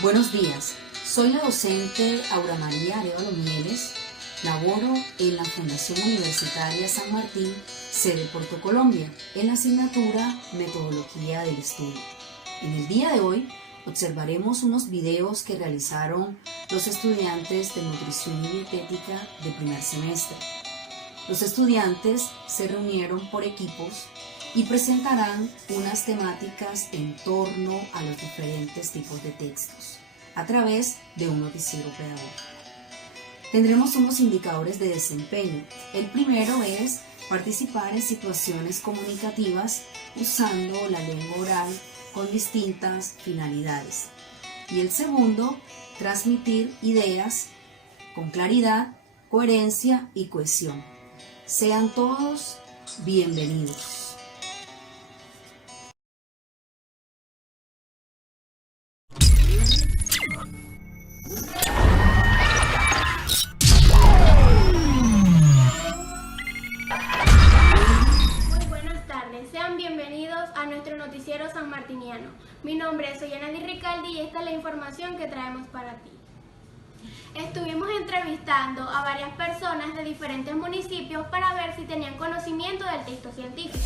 Buenos días, soy la docente Aura María Arevalo Mieles, laboro en la Fundación Universitaria San Martín, sede Puerto Colombia, en la asignatura Metodología del Estudio. En el día de hoy observaremos unos videos que realizaron los estudiantes de Nutrición y Dietética de primer semestre. Los estudiantes se reunieron por equipos y presentarán unas temáticas en torno a los diferentes tipos de textos a través de un noticiero pedagógico. Tendremos unos indicadores de desempeño. El primero es participar en situaciones comunicativas usando la lengua oral con distintas finalidades. Y el segundo, transmitir ideas con claridad, coherencia y cohesión. Sean todos bienvenidos. Sean bienvenidos a nuestro noticiero sanmartiniano. Mi nombre es Oyanadi Ricaldi y esta es la información que traemos para ti. Estuvimos entrevistando a varias personas de diferentes municipios para ver si tenían conocimiento del texto científico.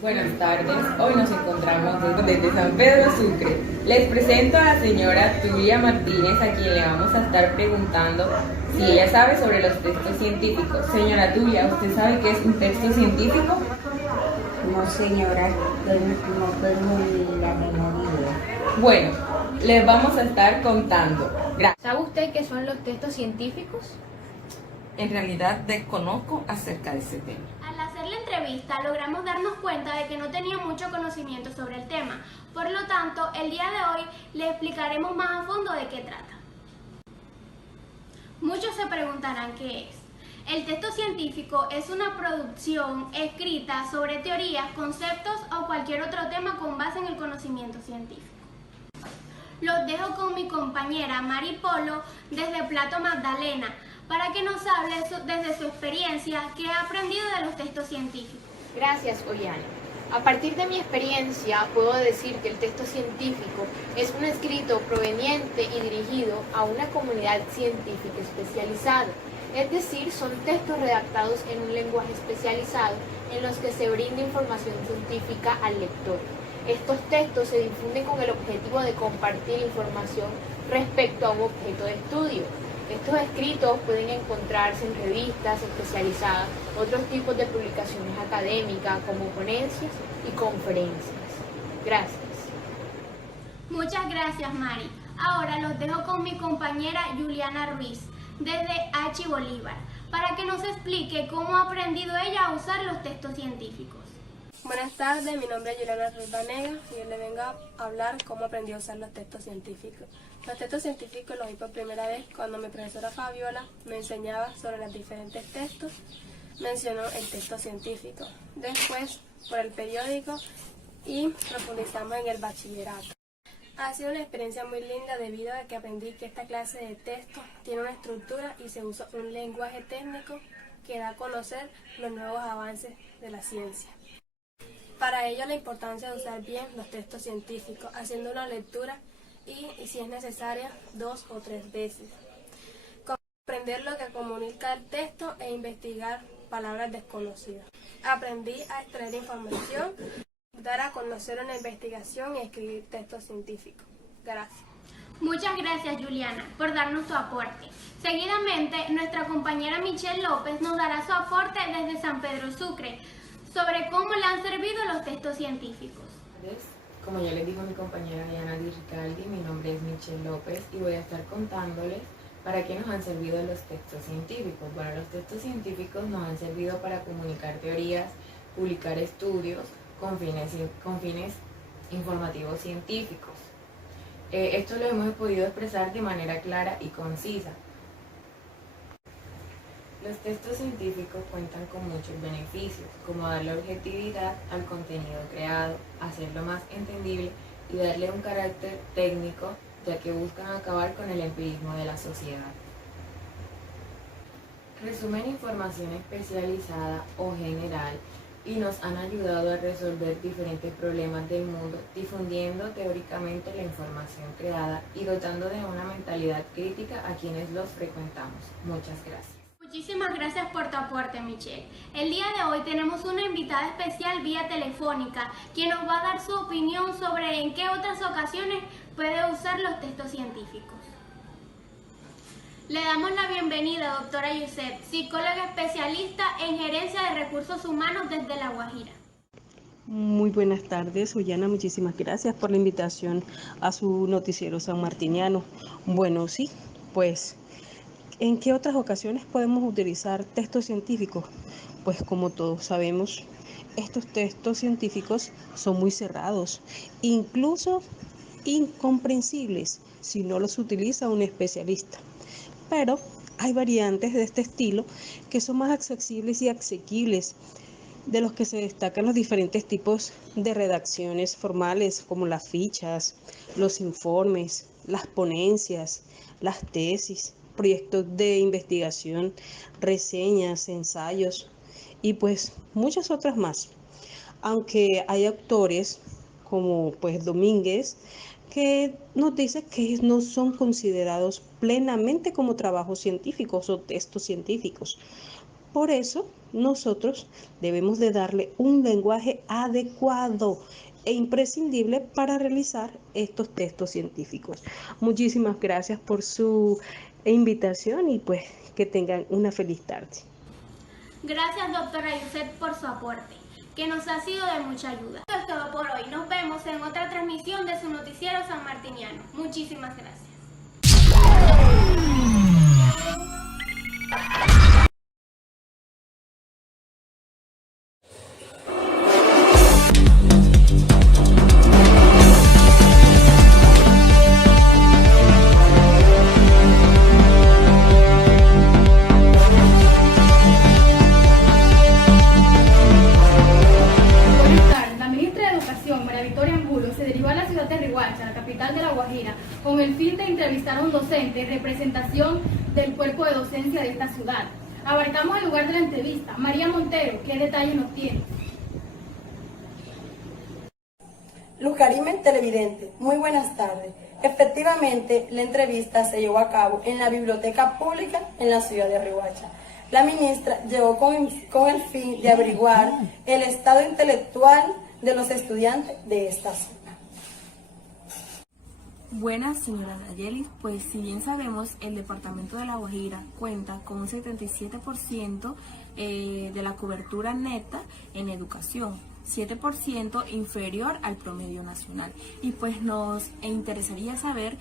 Buenas tardes, hoy nos encontramos desde San Pedro Sucre. Les presento a la señora Tulia Martínez, a quien le vamos a estar preguntando si ella sabe sobre los textos científicos. Señora Tulia, ¿usted sabe qué es un texto científico? No, señora, no tengo ni la menor idea. Bueno, les vamos a estar contando. Gracias. ¿Sabe usted qué son los textos científicos? En realidad desconozco acerca de ese tema. Al hacer la entrevista logramos darnos cuenta de que no tenía mucho conocimiento sobre el tema. Por lo tanto, el día de hoy le explicaremos más a fondo de qué trata. Muchos se preguntarán qué es. El texto científico es una producción escrita sobre teorías, conceptos o cualquier otro tema con base en el conocimiento científico. Los dejo con mi compañera Mari Polo desde Plato Magdalena para que nos hable desde su experiencia qué ha aprendido de los textos científicos. Gracias, Oyana. A partir de mi experiencia puedo decir que el texto científico es un escrito proveniente y dirigido a una comunidad científica especializada, es decir, son textos redactados en un lenguaje especializado en los que se brinda información científica al lector. Estos textos se difunden con el objetivo de compartir información respecto a un objeto de estudio. Estos escritos pueden encontrarse en revistas especializadas, otros tipos de publicaciones académicas como ponencias y conferencias. Gracias. Muchas gracias, Mari. Ahora los dejo con mi compañera Juliana Ruiz desde H. Bolívar para que nos explique cómo ha aprendido ella a usar los textos científicos. Buenas tardes, mi nombre es Juliana Ruiz Vanegas y yo le vengo a hablar cómo aprendí a usar los textos científicos. Los textos científicos los vi por primera vez cuando mi profesora Fabiola me enseñaba sobre los diferentes textos, mencionó el texto científico. Después, por el periódico y profundizamos en el bachillerato. Ha sido una experiencia muy linda debido a que aprendí que esta clase de texto tiene una estructura y se usa un lenguaje técnico que da a conocer los nuevos avances de la ciencia. Para ello la importancia de usar bien los textos científicos, haciendo una lectura y si es necesaria 2 o 3 veces. Comprender lo que comunica el texto e investigar palabras desconocidas. Aprendí a extraer información, dar a conocer una investigación y escribir textos científicos. Gracias. Muchas gracias, Juliana, por darnos tu aporte. Seguidamente, nuestra compañera Michelle López nos dará su aporte desde San Pedro Sucre sobre cómo le han servido los textos científicos. Como ya les dijo mi compañera Diana Di Ricaldi, mi nombre es Michelle López y voy a estar contándoles para qué nos han servido los textos científicos. Bueno, los textos científicos nos han servido para comunicar teorías, publicar estudios con fines informativos científicos. Esto lo hemos podido expresar de manera clara y concisa. Los textos científicos cuentan con muchos beneficios, como darle objetividad al contenido creado, hacerlo más entendible y darle un carácter técnico, ya que buscan acabar con el empirismo de la sociedad. Resumen información especializada o general y nos han ayudado a resolver diferentes problemas del mundo, difundiendo teóricamente la información creada y dotando de una mentalidad crítica a quienes los frecuentamos. Muchas gracias. Muchísimas gracias por tu aporte, Michelle. El día de hoy tenemos una invitada especial vía telefónica, quien nos va a dar su opinión sobre en qué otras ocasiones puede usar los textos científicos. Le damos la bienvenida, doctora Yuset, psicóloga especialista en gerencia de recursos humanos desde La Guajira. Muy buenas tardes, Ollana, muchísimas gracias por la invitación a su noticiero sanmartiniano. Bueno, sí, pues, ¿en qué otras ocasiones podemos utilizar textos científicos? Pues como todos sabemos, estos textos científicos son muy cerrados, incluso incomprensibles si no los utiliza un especialista. Pero hay variantes de este estilo que son más accesibles y asequibles, de los que se destacan los diferentes tipos de redacciones formales como las fichas, los informes, las ponencias, las tesis, proyectos de investigación, reseñas, ensayos y pues muchas otras más. Aunque hay autores como pues Domínguez que nos dice que no son considerados plenamente como trabajos científicos o textos científicos. Por eso, nosotros debemos de darle un lenguaje adecuado e imprescindible para realizar estos textos científicos. Muchísimas gracias por su invitación y pues que tengan una feliz tarde. Gracias, doctora Yuset, por su aporte, que nos ha sido de mucha ayuda. Esto es todo por hoy. Nos vemos en otra transmisión de su noticiero sanmartiniano. Muchísimas gracias. La capital de La Guajira, con el fin de entrevistar a un docente en representación del cuerpo de docencia de esta ciudad. Abarcamos el lugar de la entrevista. María Montero, ¿qué detalles nos tiene? Luz Carmen, televidente, muy buenas tardes. Efectivamente, la entrevista se llevó a cabo en la biblioteca pública en la ciudad de Riohacha. La ministra llegó con el fin de averiguar el estado intelectual de los estudiantes de esta zona. Buenas, señora Nayelis. Pues si bien sabemos, el departamento de La Guajira cuenta con un 77% de la cobertura neta en educación, 7% inferior al promedio nacional. Y pues nos interesaría saber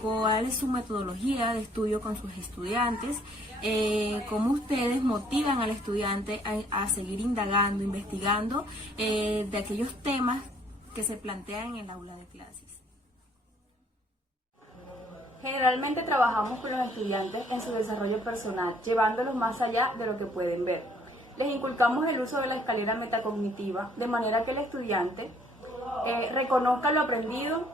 cuál es su metodología de estudio con sus estudiantes, cómo ustedes motivan al estudiante a seguir indagando, investigando de aquellos temas que se plantean en el aula de clases. Generalmente trabajamos con los estudiantes en su desarrollo personal, llevándolos más allá de lo que pueden ver. Les inculcamos el uso de la escalera metacognitiva, de manera que el estudiante reconozca lo aprendido,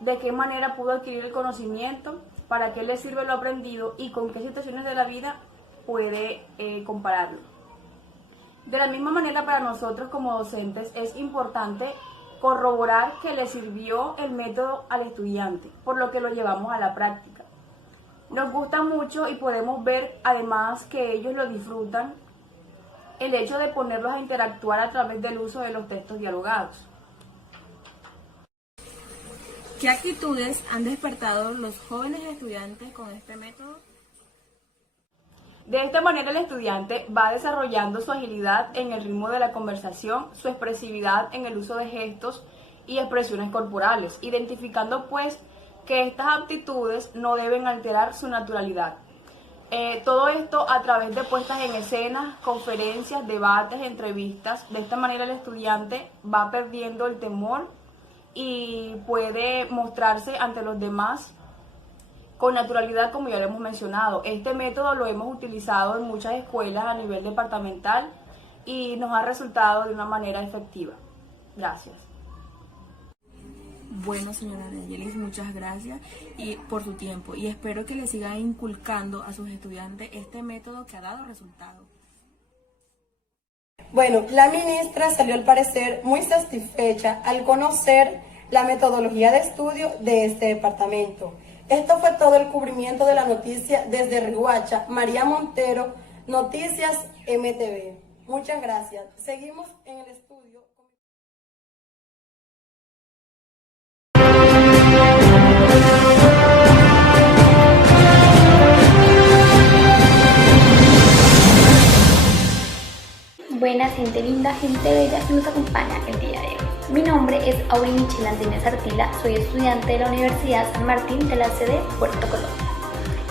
de qué manera pudo adquirir el conocimiento, para qué le sirve lo aprendido y con qué situaciones de la vida puede compararlo. De la misma manera, para nosotros como docentes es importante corroborar que le sirvió el método al estudiante, por lo que lo llevamos a la práctica. Nos gusta mucho y podemos ver además que ellos lo disfrutan, el hecho de ponerlos a interactuar a través del uso de los textos dialogados. ¿Qué actitudes han despertado los jóvenes estudiantes con este método? De esta manera el estudiante va desarrollando su agilidad en el ritmo de la conversación, su expresividad en el uso de gestos y expresiones corporales, identificando pues que estas aptitudes no deben alterar su naturalidad. Todo esto a través de puestas en escenas, conferencias, debates, entrevistas. De esta manera el estudiante va perdiendo el temor y puede mostrarse ante los demás con naturalidad, como ya lo hemos mencionado. Este método lo hemos utilizado en muchas escuelas a nivel departamental y nos ha resultado de una manera efectiva. Gracias. Bueno, señora Nayelis, muchas gracias por su tiempo y espero que le sigan inculcando a sus estudiantes este método que ha dado resultado. Bueno, la ministra salió al parecer muy satisfecha al conocer la metodología de estudio de este departamento. Esto fue todo el cubrimiento de la noticia desde Riohacha. María Montero, Noticias MTV. Muchas gracias. Seguimos en el estudio. Buenas, gente linda, gente bella que nos acompaña el día de hoy. Mi nombre es Auri Michelle Andínez Artila, soy estudiante de la Universidad San Martín de la sede Puerto Colombia.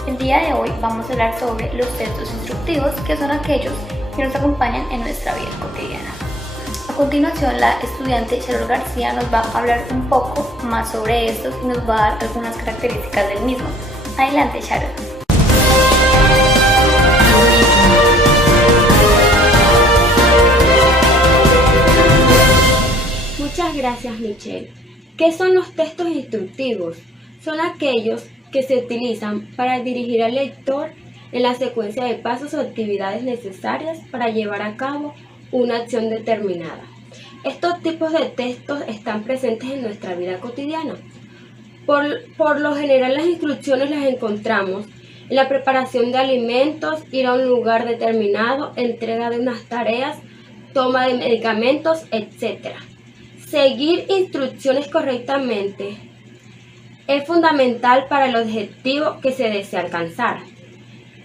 El día de hoy vamos a hablar sobre los textos instructivos, que son aquellos que nos acompañan en nuestra vida cotidiana. A continuación, la estudiante Charol García nos va a hablar un poco más sobre estos y nos va a dar algunas características del mismo. Adelante, Charol. Muchas gracias, Michelle. ¿Qué son los textos instructivos? Son aquellos que se utilizan para dirigir al lector en la secuencia de pasos o actividades necesarias para llevar a cabo una acción determinada. Estos tipos de textos están presentes en nuestra vida cotidiana. Por lo general, las instrucciones las encontramos en la preparación de alimentos, ir a un lugar determinado, entrega de unas tareas, toma de medicamentos, etc. Seguir instrucciones correctamente es fundamental para el objetivo que se desea alcanzar.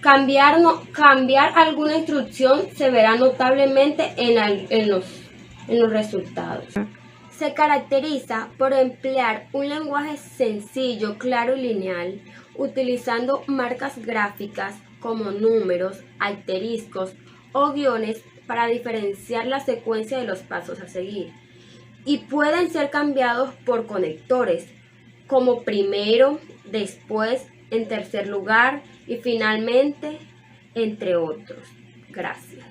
Cambiar alguna instrucción se verá notablemente en los resultados. Se caracteriza por emplear un lenguaje sencillo, claro y lineal, utilizando marcas gráficas como números, asteriscos o guiones para diferenciar la secuencia de los pasos a seguir. Y pueden ser cambiados por conectores, como primero, después, en tercer lugar y finalmente, entre otros. Gracias.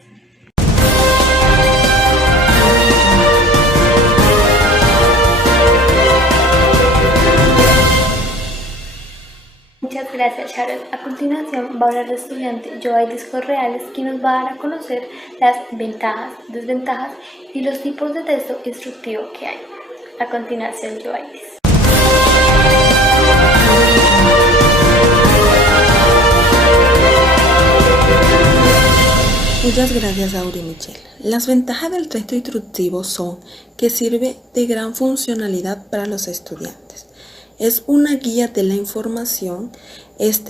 Muchas gracias, Charol. A continuación va a hablar el estudiante Joaidis Correales, quien nos va a dar a conocer las ventajas, desventajas y los tipos de texto instructivo que hay. A continuación, Joaidis. Muchas gracias, Auri Michelle. Las ventajas del texto instructivo son que sirve de gran funcionalidad para los estudiantes. Es una guía de la información,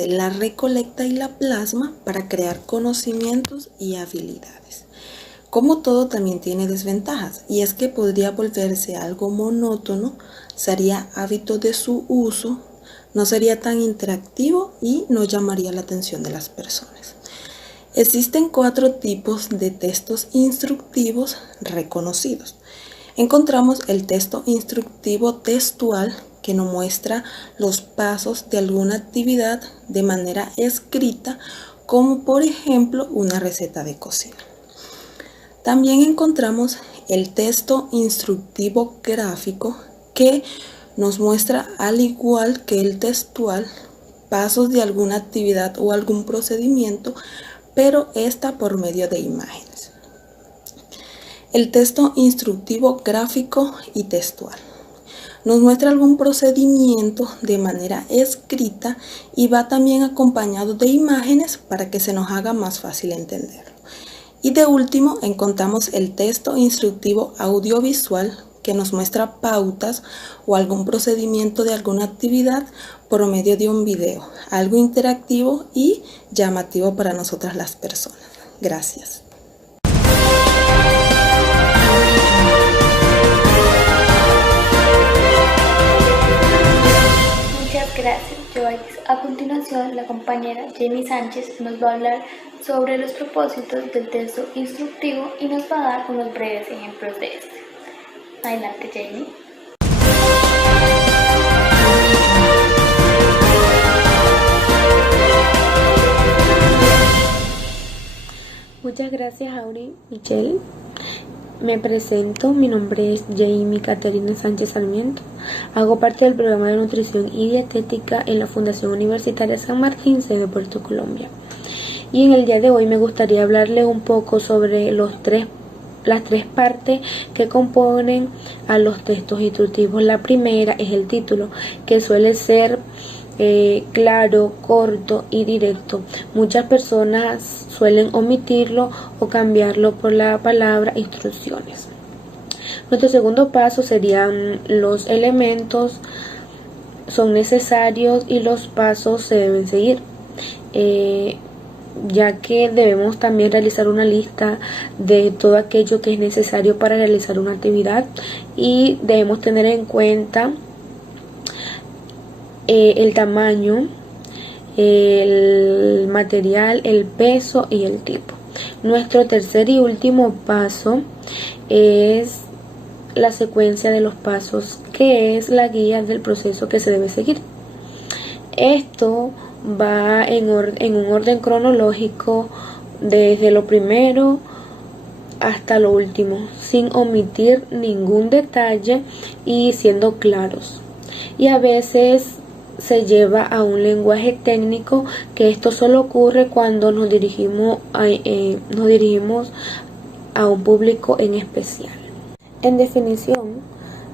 la recolecta y la plasma para crear conocimientos y habilidades. Como todo, también tiene desventajas, y es que podría volverse algo monótono, sería hábito de su uso, no sería tan interactivo y no llamaría la atención de las personas. Existen 4 tipos de textos instructivos reconocidos. Encontramos el texto instructivo textual, que nos muestra los pasos de alguna actividad de manera escrita, como por ejemplo una receta de cocina. También encontramos el texto instructivo gráfico, que nos muestra, al igual que el textual, pasos de alguna actividad o algún procedimiento, pero esta por medio de imágenes. El texto instructivo gráfico y textual nos muestra algún procedimiento de manera escrita y va también acompañado de imágenes para que se nos haga más fácil entenderlo. Y de último encontramos el texto instructivo audiovisual, que nos muestra pautas o algún procedimiento de alguna actividad por medio de un video, algo interactivo y llamativo para nosotras las personas. Gracias. Gracias, Joaidis. A continuación, la compañera Jamie Sánchez nos va a hablar sobre los propósitos del texto instructivo y nos va a dar unos breves ejemplos de este. Adelante, Jamie. Muchas gracias, Auri Michelle. Me presento, mi nombre es Jamie Caterina Sánchez Sarmiento. Hago parte del programa de nutrición y dietética en la Fundación Universitaria San Martín, sede Puerto Colombia. Y en el día de hoy me gustaría hablarles un poco sobre los 3 las tres partes que componen a los textos instructivos. La primera es el título, que suele ser claro, corto y directo. Muchas personas suelen omitirlo o cambiarlo por la palabra instrucciones. Nuestro segundo paso serían los elementos, son necesarios y los pasos se deben seguir, ya que debemos también realizar una lista de todo aquello que es necesario para realizar una actividad y debemos tener en cuenta el tamaño, el material, el peso y el tipo. Nuestro tercer y último paso es la secuencia de los pasos, que es la guía del proceso que se debe seguir. Esto va en un orden cronológico desde lo primero hasta lo último, sin omitir ningún detalle y siendo claros. Y a veces se lleva a un lenguaje técnico, que esto solo ocurre cuando nos dirigimos a un público en especial. En definición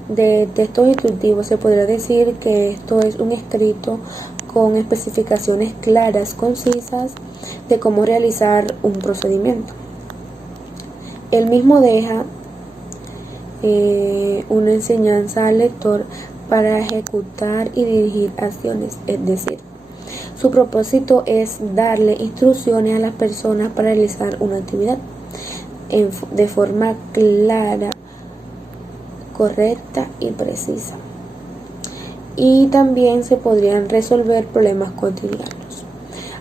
de textos instructivos, se podría decir que esto es un escrito con especificaciones claras, concisas de cómo realizar un procedimiento. El mismo deja una enseñanza al lector para ejecutar y dirigir acciones, es decir, su propósito es darle instrucciones a las personas para realizar una actividad de forma clara, correcta y precisa. Y también se podrían resolver problemas cotidianos.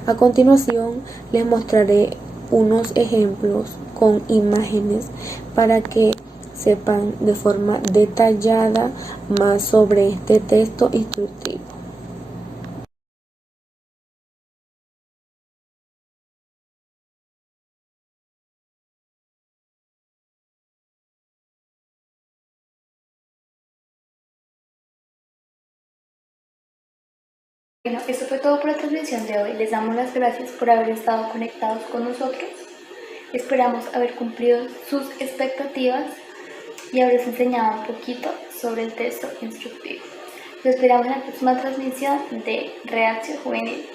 A continuación les mostraré unos ejemplos con imágenes para que sepan de forma detallada más sobre este texto instructivo. Bueno, esto fue todo por la transmisión de hoy. Les damos las gracias por haber estado conectados con nosotros. Esperamos haber cumplido sus expectativas y haberles enseñado un poquito sobre el texto instructivo. Los esperamos en la próxima transmisión de Redacción Juvenil.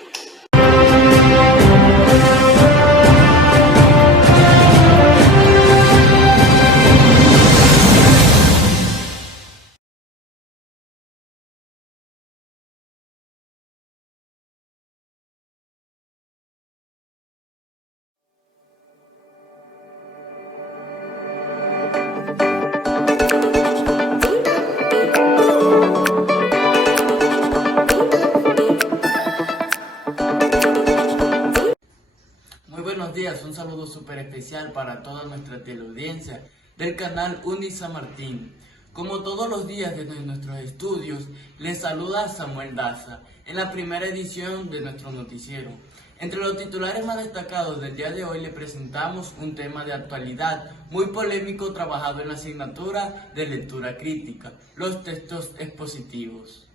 Un saludo súper especial para toda nuestra teleaudiencia del canal Uni San Martín. Como todos los días desde nuestros estudios, les saluda Samuel Daza en la primera edición de nuestro noticiero. Entre los titulares más destacados del día de hoy le presentamos un tema de actualidad muy polémico trabajado en la asignatura de lectura crítica, los textos expositivos.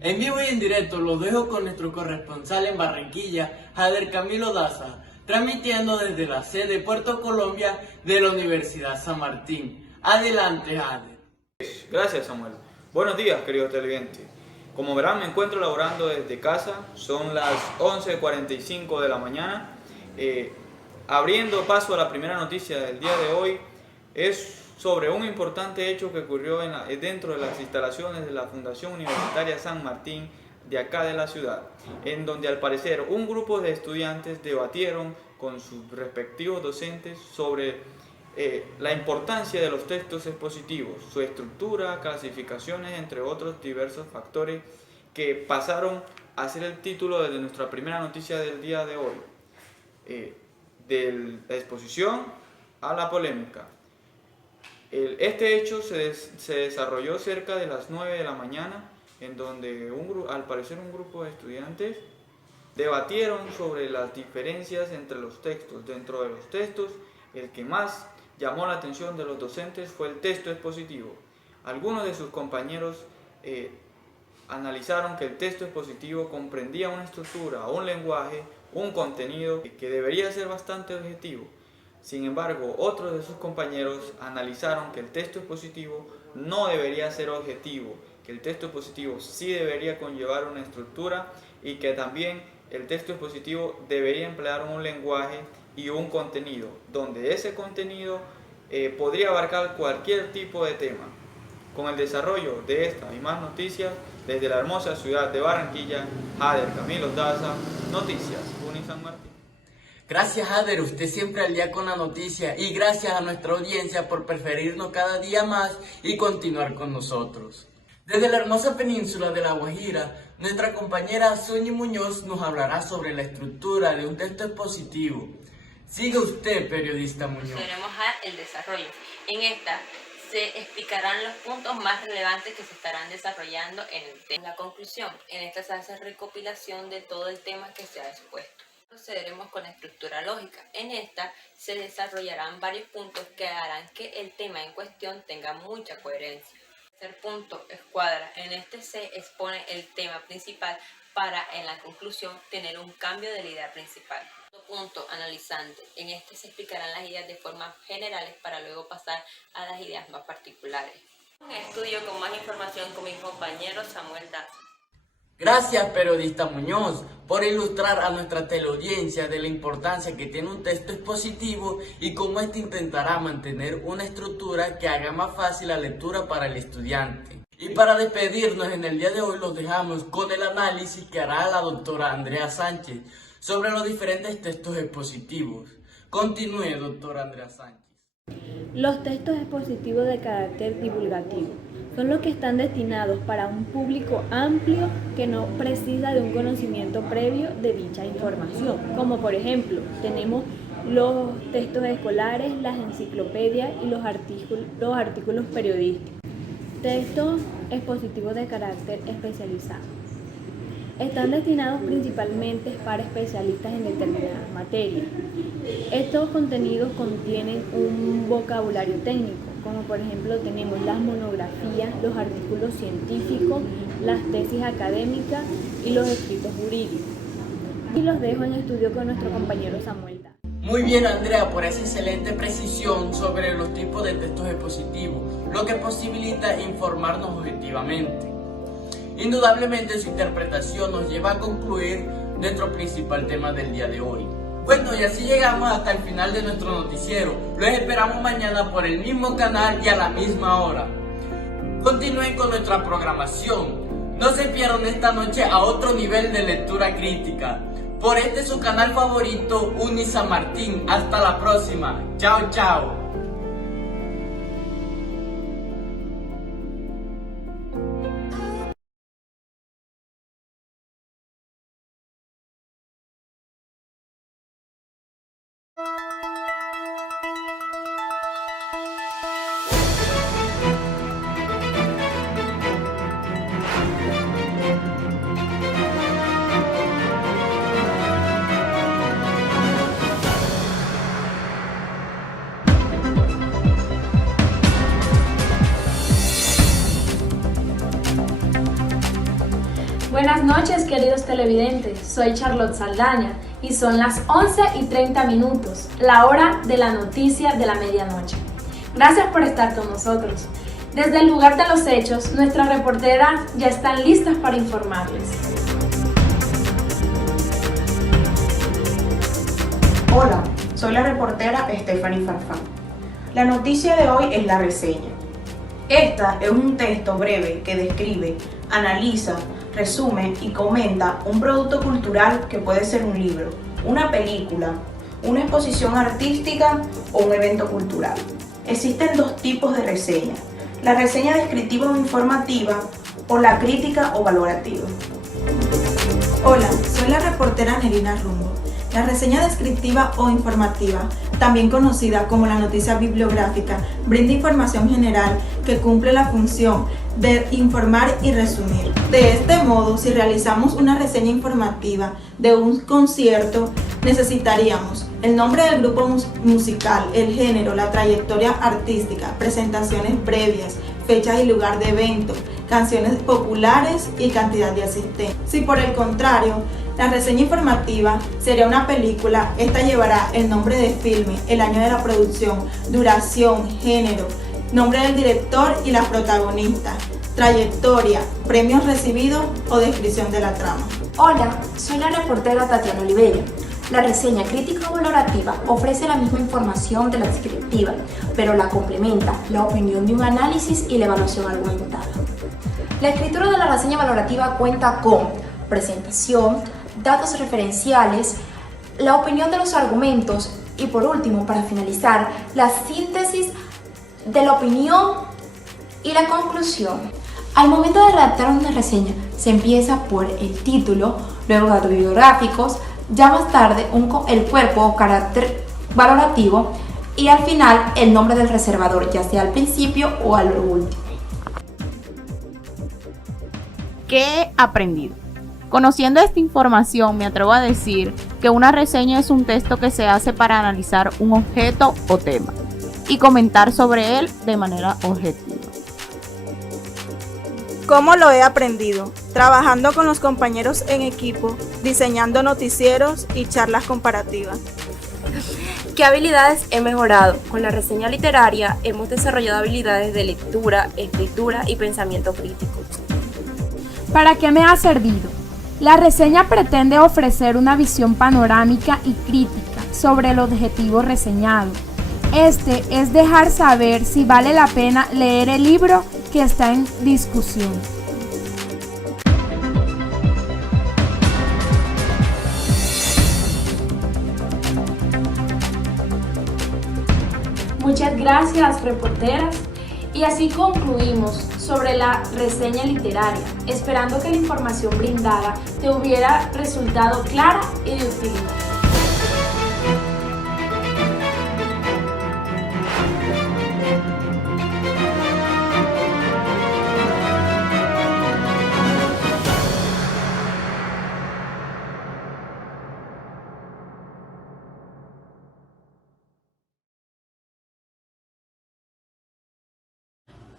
En vivo y en directo lo dejo con nuestro corresponsal en Barranquilla, Jader Camilo Daza, transmitiendo desde la sede Puerto Colombia de la Universidad San Martín. Adelante, Jader. Gracias, Samuel. Buenos días, queridos televidentes. Como verán, me encuentro laborando desde casa. Son las 11:45 de la mañana. Abriendo paso a la primera noticia del día de hoy, es sobre un importante hecho que ocurrió dentro de las instalaciones de la Fundación Universitaria San Martín de acá de la ciudad, en donde al parecer un grupo de estudiantes debatieron con sus respectivos docentes sobre la importancia de los textos expositivos, su estructura, clasificaciones, entre otros diversos factores que pasaron a ser el título de nuestra primera noticia del día de hoy, de la exposición a la polémica. Este hecho se desarrolló cerca de las 9 de la mañana, en donde al parecer un grupo de estudiantes debatieron sobre las diferencias entre los textos. Dentro de los textos, el que más llamó la atención de los docentes fue el texto expositivo. Algunos de sus compañeros analizaron que el texto expositivo comprendía una estructura, un lenguaje, un contenido que debería ser bastante objetivo. Sin embargo, otros de sus compañeros analizaron que el texto expositivo no debería ser objetivo, que el texto expositivo sí debería conllevar una estructura y que también el texto expositivo debería emplear un lenguaje y un contenido, donde ese contenido podría abarcar cualquier tipo de tema. Con el desarrollo de esta y más noticias, desde la hermosa ciudad de Barranquilla, Jader Camilo Daza, Noticias Unisan Martín. Gracias, Jader, usted siempre al día con la noticia, y gracias a nuestra audiencia por preferirnos cada día más y continuar con nosotros. Desde la hermosa península de La Guajira, nuestra compañera Suñi Muñoz nos hablará sobre la estructura de un texto expositivo. Siga usted, periodista Muñoz. Procederemos al desarrollo. En esta se explicarán los puntos más relevantes que se estarán desarrollando en el tema. En la conclusión, en esta se hace recopilación de todo el tema que se ha expuesto. Procederemos con la estructura lógica. En esta se desarrollarán varios puntos que harán que el tema en cuestión tenga mucha coherencia. El tercer punto, escuadra. En este se expone el tema principal para, en la conclusión, tener un cambio de la idea principal. Punto, analizante. En este se explicarán las ideas de forma generales para luego pasar a las ideas más particulares. Un estudio con más información con mi compañero Samuel Daza. Gracias, periodista Muñoz, por ilustrar a nuestra teleaudiencia de la importancia que tiene un texto expositivo y cómo este intentará mantener una estructura que haga más fácil la lectura para el estudiante. Y para despedirnos en el día de hoy los dejamos con el análisis que hará la doctora Andrea Sánchez sobre los diferentes textos expositivos. Continúe, doctora Andrea Sánchez. Los textos expositivos de carácter divulgativo son los que están destinados para un público amplio que no precisa de un conocimiento previo de dicha información, como por ejemplo tenemos los textos escolares, las enciclopedias y los artículos periodísticos. Textos expositivos de carácter especializado están destinados principalmente para especialistas en determinadas materias. Estos contenidos contienen un vocabulario técnico, como por ejemplo tenemos las monografías, los artículos científicos, las tesis académicas y los escritos jurídicos. Y los dejo en estudio con nuestro compañero Samuel Daza. Muy bien, Andrea, por esa excelente precisión sobre los tipos de textos expositivos, lo que posibilita informarnos objetivamente. Indudablemente su interpretación nos lleva a concluir nuestro principal tema del día de hoy. Bueno, y así llegamos hasta el final de nuestro noticiero. Los esperamos mañana por el mismo canal y a la misma hora. Continúen con nuestra programación. No se pierdan esta noche a otro nivel de lectura crítica. Por este su canal favorito, Unisan Martín. Hasta la próxima. Chao, chao. Buenas noches, queridos televidentes, soy Charlotte Saldaña y son las 11:30, la hora de la noticia de la medianoche. Gracias por estar con nosotros. Desde el lugar de los hechos, nuestras reporteras ya están listas para informarles. Hola, soy la reportera Stephanie Farfán. La noticia de hoy es la reseña. Esta es un texto breve que describe, analiza, resume y comenta un producto cultural que puede ser un libro, una película, una exposición artística o un evento cultural. Existen dos tipos de reseña: la reseña descriptiva o informativa o la crítica o valorativa. Hola, soy la reportera Nerina Rumbo. La reseña descriptiva o informativa, también conocida como la noticia bibliográfica, brinda información general que cumple la función de informar y resumir. De este modo, si realizamos una reseña informativa de un concierto, necesitaríamos el nombre del grupo musical, el género, la trayectoria artística, presentaciones previas, fechas y lugar de evento, canciones populares y cantidad de asistentes. Si por el contrario, la reseña informativa sería una película, esta llevará el nombre de filme, el año de la producción, duración, género, nombre del director y las protagonistas, trayectoria, premios recibidos o descripción de la trama. Hola, soy la reportera Tatiana Oliveira. La reseña crítica o valorativa ofrece la misma información de la descriptiva, pero la complementa la opinión de un análisis y la evaluación argumentada. La escritura de la reseña valorativa cuenta con presentación, datos referenciales, la opinión de los argumentos y, por último, para finalizar, la síntesis de la opinión y la conclusión. Al momento de redactar una reseña, se empieza por el título, luego datos bibliográficos, ya más tarde el cuerpo o carácter valorativo y al final el nombre del reservador, ya sea al principio o al último. ¿Qué he aprendido? Conociendo esta información, me atrevo a decir que una reseña es un texto que se hace para analizar un objeto o tema y comentar sobre él de manera objetiva. ¿Cómo lo he aprendido? Trabajando con los compañeros en equipo, diseñando noticieros y charlas comparativas. ¿Qué habilidades he mejorado? Con la reseña literaria hemos desarrollado habilidades de lectura, escritura y pensamiento crítico. ¿Para qué me ha servido? La reseña pretende ofrecer una visión panorámica y crítica sobre el objetivo reseñado. Este es dejar saber si vale la pena leer el libro que está en discusión. Muchas gracias, reporteras. Y así concluimos sobre la reseña literaria, esperando que la información brindada te hubiera resultado clara y de utilidad.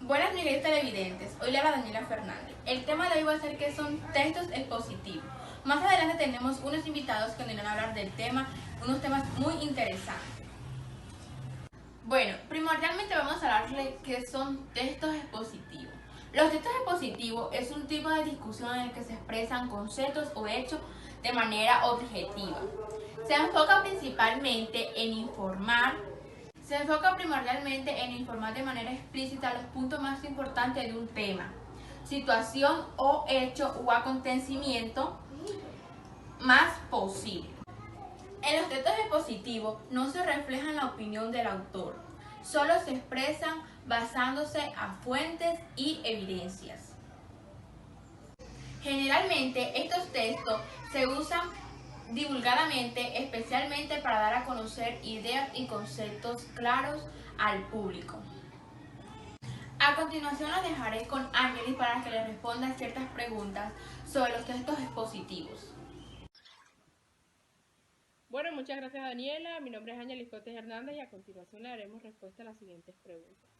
Buenas noches televidentes, hoy le habla Daniela Fernández. El tema de hoy va a ser que son textos expositivos. Más adelante tenemos unos invitados que nos van a hablar del tema, unos temas muy interesantes. Bueno, primordialmente vamos a hablarle qué son textos expositivos. Los textos expositivos es un tipo de discusión en el que se expresan conceptos o hechos de manera objetiva. Se enfoca principalmente en informar. Se enfoca primordialmente en informar de manera explícita los puntos más importantes de un tema, situación o hecho o acontecimiento más posible. En los textos expositivos no se refleja la opinión del autor, solo se expresan basándose a fuentes y evidencias. Generalmente estos textos se usan divulgadamente, especialmente para dar a conocer ideas y conceptos claros al público. A continuación los dejaré con Ángeles para que les responda ciertas preguntas sobre los textos expositivos. Bueno, muchas gracias Daniela, mi nombre es Ángeles Cotes Hernández y a continuación le daremos respuesta a las siguientes preguntas.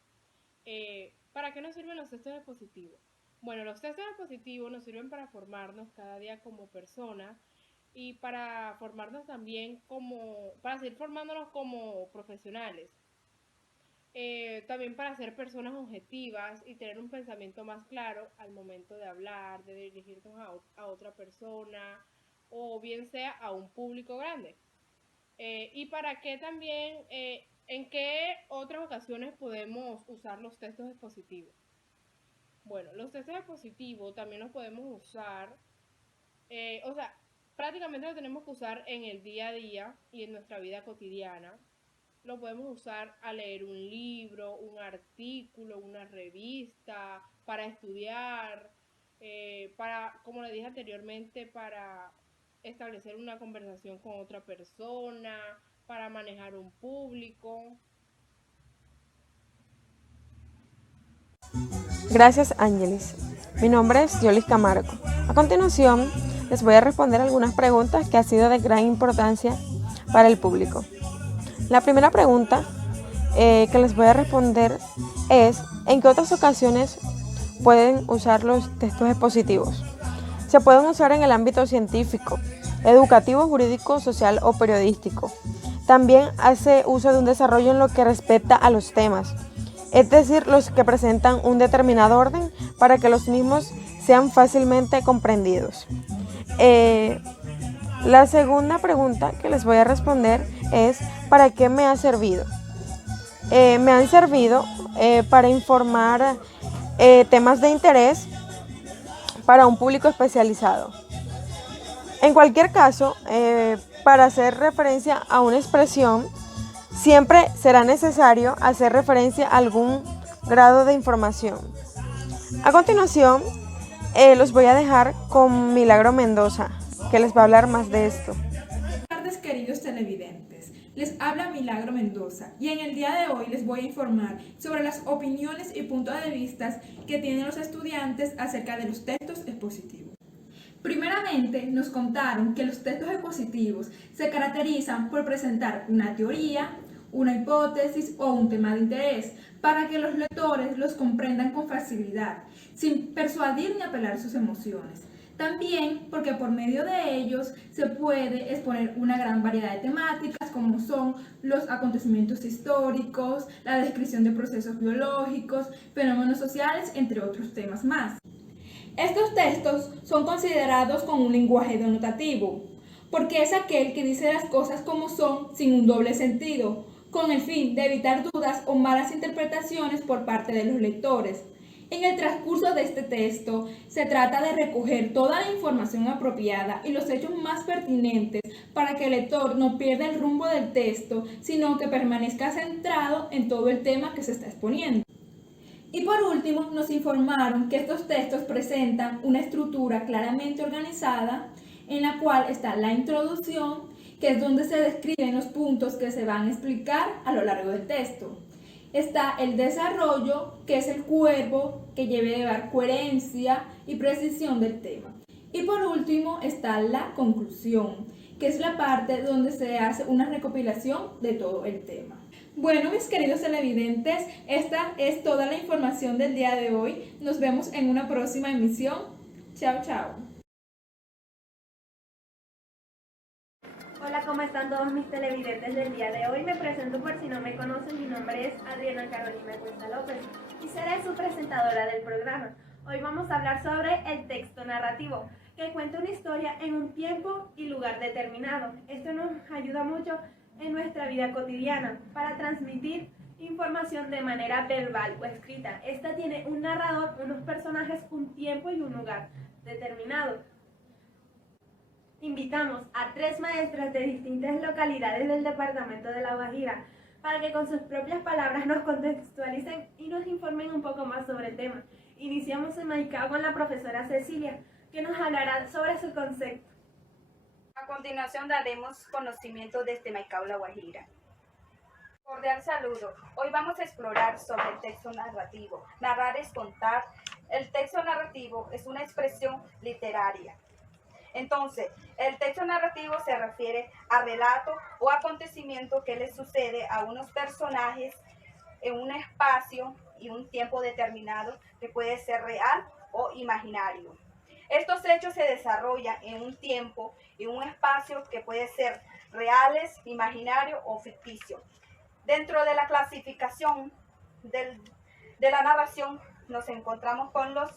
¿Para qué nos sirven los textos expositivos? Bueno, los textos expositivos nos sirven para formarnos cada día como personas y para formarnos también para seguir formándonos como profesionales. También para ser personas objetivas y tener un pensamiento más claro al momento de hablar, de dirigirnos a otra persona o bien sea a un público grande. Y para qué también, en qué otras ocasiones podemos usar los textos expositivos. Bueno, los textos expositivos también los podemos usar, prácticamente lo tenemos que usar en el día a día y en nuestra vida cotidiana. Lo podemos usar a leer un libro, un artículo, una revista, para estudiar, como le dije anteriormente, para establecer una conversación con otra persona, para manejar un público. Gracias, Ángeles. Mi nombre es Yolis Camargo. A continuación, les voy a responder algunas preguntas que han sido de gran importancia para el público. La primera pregunta que les voy a responder es: ¿en qué otras ocasiones pueden usar los textos expositivos? Se pueden usar en el ámbito científico, educativo, jurídico, social o periodístico. También hace uso de un desarrollo en lo que respecta a los temas, es decir, los que presentan un determinado orden para que los mismos sean fácilmente comprendidos. La segunda pregunta que les voy a responder es: ¿para qué me ha servido? Me han servido para informar temas de interés para un público especializado. En cualquier caso, para hacer referencia a una expresión, siempre será necesario hacer referencia a algún grado de información. A continuación, los voy a dejar con Milagro Mendoza, que les va a hablar más de esto. Buenas tardes, queridos televidentes. Les habla Milagro Mendoza y en el día de hoy les voy a informar sobre las opiniones y puntos de vista que tienen los estudiantes acerca de los textos expositivos. Primeramente, nos contaron que los textos expositivos se caracterizan por presentar una teoría, una hipótesis o un tema de interés para que los lectores los comprendan con facilidad, sin persuadir ni apelar a sus emociones. También porque por medio de ellos se puede exponer una gran variedad de temáticas como son los acontecimientos históricos, la descripción de procesos biológicos, fenómenos sociales, entre otros temas más. Estos textos son considerados con un lenguaje denotativo, porque es aquel que dice las cosas como son sin un doble sentido, con el fin de evitar dudas o malas interpretaciones por parte de los lectores. En el transcurso de este texto se trata de recoger toda la información apropiada y los hechos más pertinentes para que el lector no pierda el rumbo del texto, sino que permanezca centrado en todo el tema que se está exponiendo. Y por último, nos informaron que estos textos presentan una estructura claramente organizada en la cual está la introducción, que es donde se describen los puntos que se van a explicar a lo largo del texto. Está el desarrollo, que es el cuerpo que debe llevar coherencia y precisión del tema. Y por último está la conclusión, que es la parte donde se hace una recopilación de todo el tema. Bueno, mis queridos televidentes, esta es toda la información del día de hoy. Nos vemos en una próxima emisión. Chao, chao. Hola, ¿cómo están todos mis televidentes del día de hoy? Me presento por si no me conocen, mi nombre es Adriana Carolina Cuesta López y seré su presentadora del programa. Hoy vamos a hablar sobre el texto narrativo, que cuenta una historia en un tiempo y lugar determinado. Esto nos ayuda mucho en nuestra vida cotidiana para transmitir información de manera verbal o escrita. Esta tiene un narrador, unos personajes, un tiempo y un lugar determinado. Invitamos a 3 maestras de distintas localidades del departamento de La Guajira para que con sus propias palabras nos contextualicen y nos informen un poco más sobre el tema. Iniciamos en Maicao con la profesora Cecilia, que nos hablará sobre su concepto. A continuación daremos conocimiento desde Maicao, La Guajira. Cordial saludo. Hoy vamos a explorar sobre el texto narrativo. Narrar es contar. El texto narrativo es una expresión literaria. Entonces, el texto narrativo se refiere a relato o acontecimiento que le sucede a unos personajes en un espacio y un tiempo determinado que puede ser real o imaginario. Estos hechos se desarrollan en un tiempo y un espacio que puede ser reales, imaginario o ficticio. Dentro de la clasificación de la narración nos encontramos con los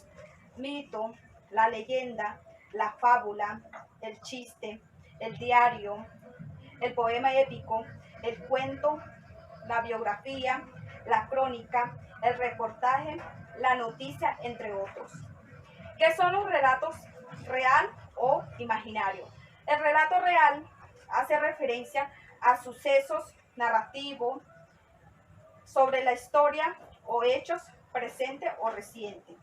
mitos, la leyenda, la fábula, el chiste, el diario, el poema épico, el cuento, la biografía, la crónica, el reportaje, la noticia, entre otros. ¿Qué son los relatos real o imaginario? El relato real hace referencia a sucesos narrativos sobre la historia o hechos presentes o recientes.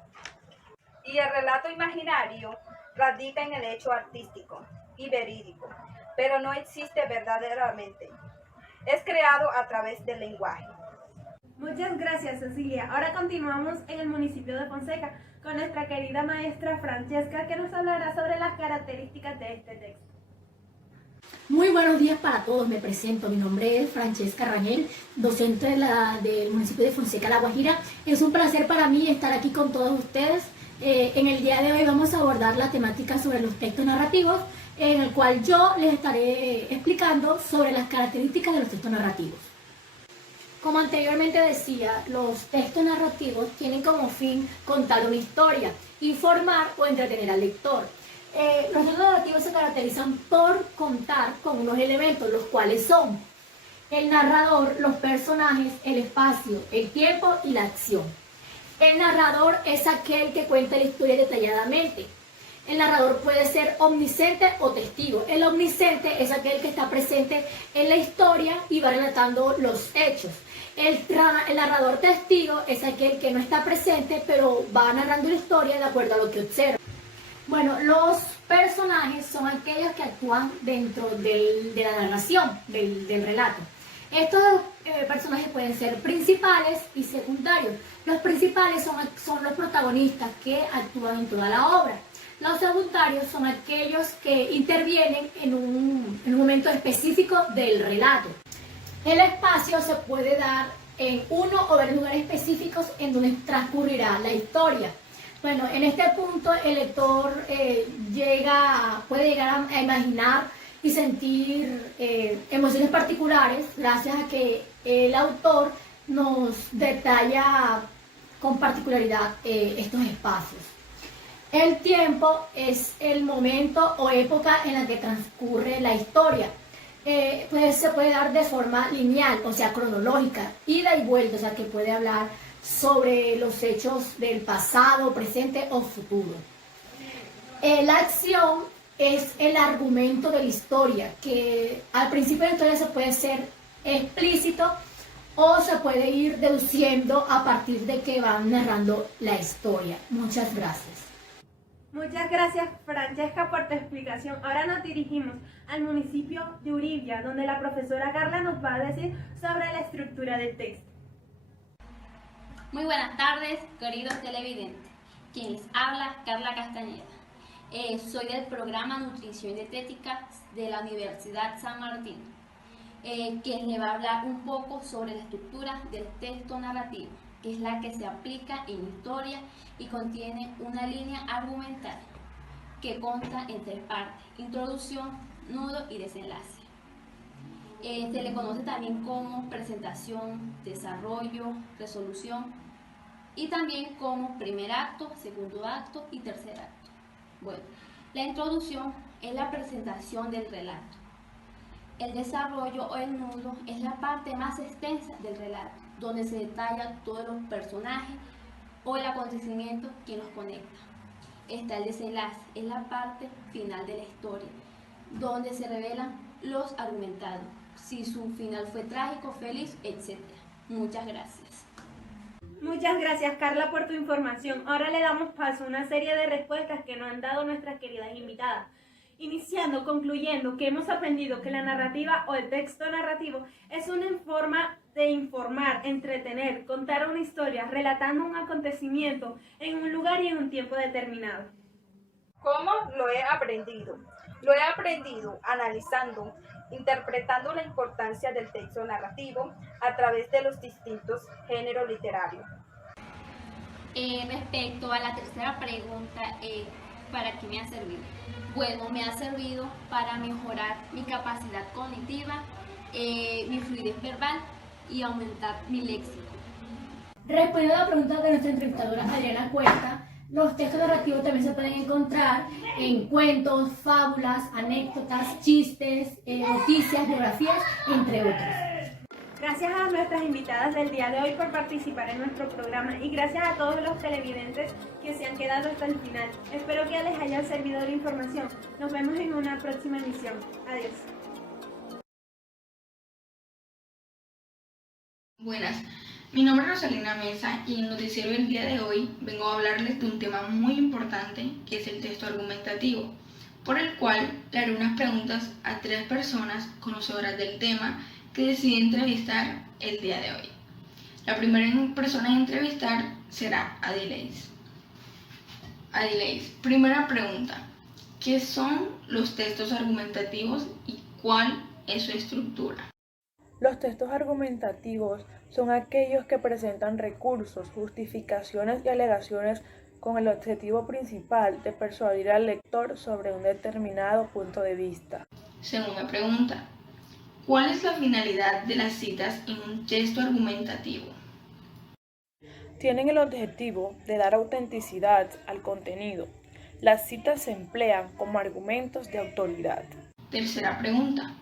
Y el relato imaginario radica en el hecho artístico y verídico, pero no existe verdaderamente. Es creado a través del lenguaje. Muchas gracias, Cecilia. Ahora continuamos en el municipio de Fonseca con nuestra querida maestra Francesca, que nos hablará sobre las características de este texto. Muy buenos días para todos, me presento, mi nombre es Francesca Rangel, docente del municipio de Fonseca, La Guajira. Es un placer para mí estar aquí con todos ustedes. En el día de hoy vamos a abordar la temática sobre los textos narrativos, en el cual yo les estaré explicando sobre las características de los textos narrativos. Como anteriormente decía, los textos narrativos tienen como fin contar una historia, informar o entretener al lector. Los textos narrativos se caracterizan por contar con unos elementos, los cuales son el narrador, los personajes, el espacio, el tiempo y la acción. El narrador es aquel que cuenta la historia detalladamente. El narrador puede ser omnisciente o testigo. El omnisciente es aquel que está presente en la historia y va relatando los hechos. El narrador testigo es aquel que no está presente, pero va narrando la historia de acuerdo a lo que observa. Bueno, los personajes son aquellos que actúan dentro de la narración, del relato. Estos personajes pueden ser principales y secundarios. Los principales son los protagonistas que actúan en toda la obra. Los secundarios son aquellos que intervienen en un momento específico del relato. El espacio se puede dar en uno o varios lugares específicos en donde transcurrirá la historia. Bueno, en este punto el lector puede llegar a imaginar y sentir emociones particulares gracias a que el autor nos detalla con particularidad estos espacios. El tiempo es el momento o época en la que transcurre la historia. Pues se puede dar de forma lineal, o sea, cronológica, ida y vuelta, o sea, que puede hablar sobre los hechos del pasado, presente o futuro. La acción es el argumento de la historia, que al principio de la historia se puede ser explícito o se puede ir deduciendo a partir de que van narrando la historia. Muchas gracias. Muchas gracias, Francesca, por tu explicación. Ahora nos dirigimos al municipio de Uribia, donde la profesora Carla nos va a decir sobre la estructura del texto. Muy buenas tardes, queridos televidentes. Quien les habla, Carla Castañeda. Soy del programa Nutrición y Dietética de la Universidad San Martín, quien le va a hablar un poco sobre la estructura del texto narrativo, que es la que se aplica en historia y contiene una línea argumental que consta en 3 partes: introducción, nudo y desenlace. Se le conoce también como presentación, desarrollo, resolución y también como primer acto, segundo acto y tercer acto. Bueno, la introducción es la presentación del relato. El desarrollo o el nudo es la parte más extensa del relato, donde se detalla todos los personajes o el acontecimiento que los conecta. Está el desenlace, es la parte final de la historia, donde se revelan los argumentados, si su final fue trágico, feliz, etc. Muchas gracias. Muchas gracias, Carla, por tu información. Ahora le damos paso a una serie de respuestas que nos han dado nuestras queridas invitadas. Iniciando, concluyendo que hemos aprendido que la narrativa o el texto narrativo es una forma de informar, entretener, contar una historia, relatando un acontecimiento en un lugar y en un tiempo determinado. ¿Cómo lo he aprendido? Lo he aprendido analizando, interpretando la importancia del texto narrativo a través de los distintos géneros literarios. Respecto a la tercera pregunta, ¿para qué me ha servido? Bueno, me ha servido para mejorar mi capacidad cognitiva, mi fluidez verbal y aumentar mi léxico. Respondiendo a la pregunta de nuestra entrevistadora Adriana Cuesta, los textos narrativos también se pueden encontrar en cuentos, fábulas, anécdotas, chistes, noticias, biografías, entre otros. Gracias a nuestras invitadas del día de hoy por participar en nuestro programa y gracias a todos los televidentes que se han quedado hasta el final. Espero que les haya servido la información. Nos vemos en una próxima emisión. Adiós. Buenas, mi nombre es Rosalina Mesa y en el noticiero del día de hoy vengo a hablarles de un tema muy importante que es el texto argumentativo, por el cual le haré unas preguntas a 3 personas conocedoras del tema que decidí entrevistar el día de hoy. La primera persona a entrevistar será Adileis. Adileis, primera pregunta: ¿qué son los textos argumentativos y ¿Cuál es su estructura? Los textos argumentativos son aquellos que presentan recursos, justificaciones y alegaciones con el objetivo principal de persuadir al lector sobre un determinado punto de vista. Segunda pregunta. ¿Cuál es la finalidad de las citas en un texto argumentativo? Tienen el objetivo de dar autenticidad al contenido. Las citas se emplean como argumentos de autoridad. Tercera pregunta.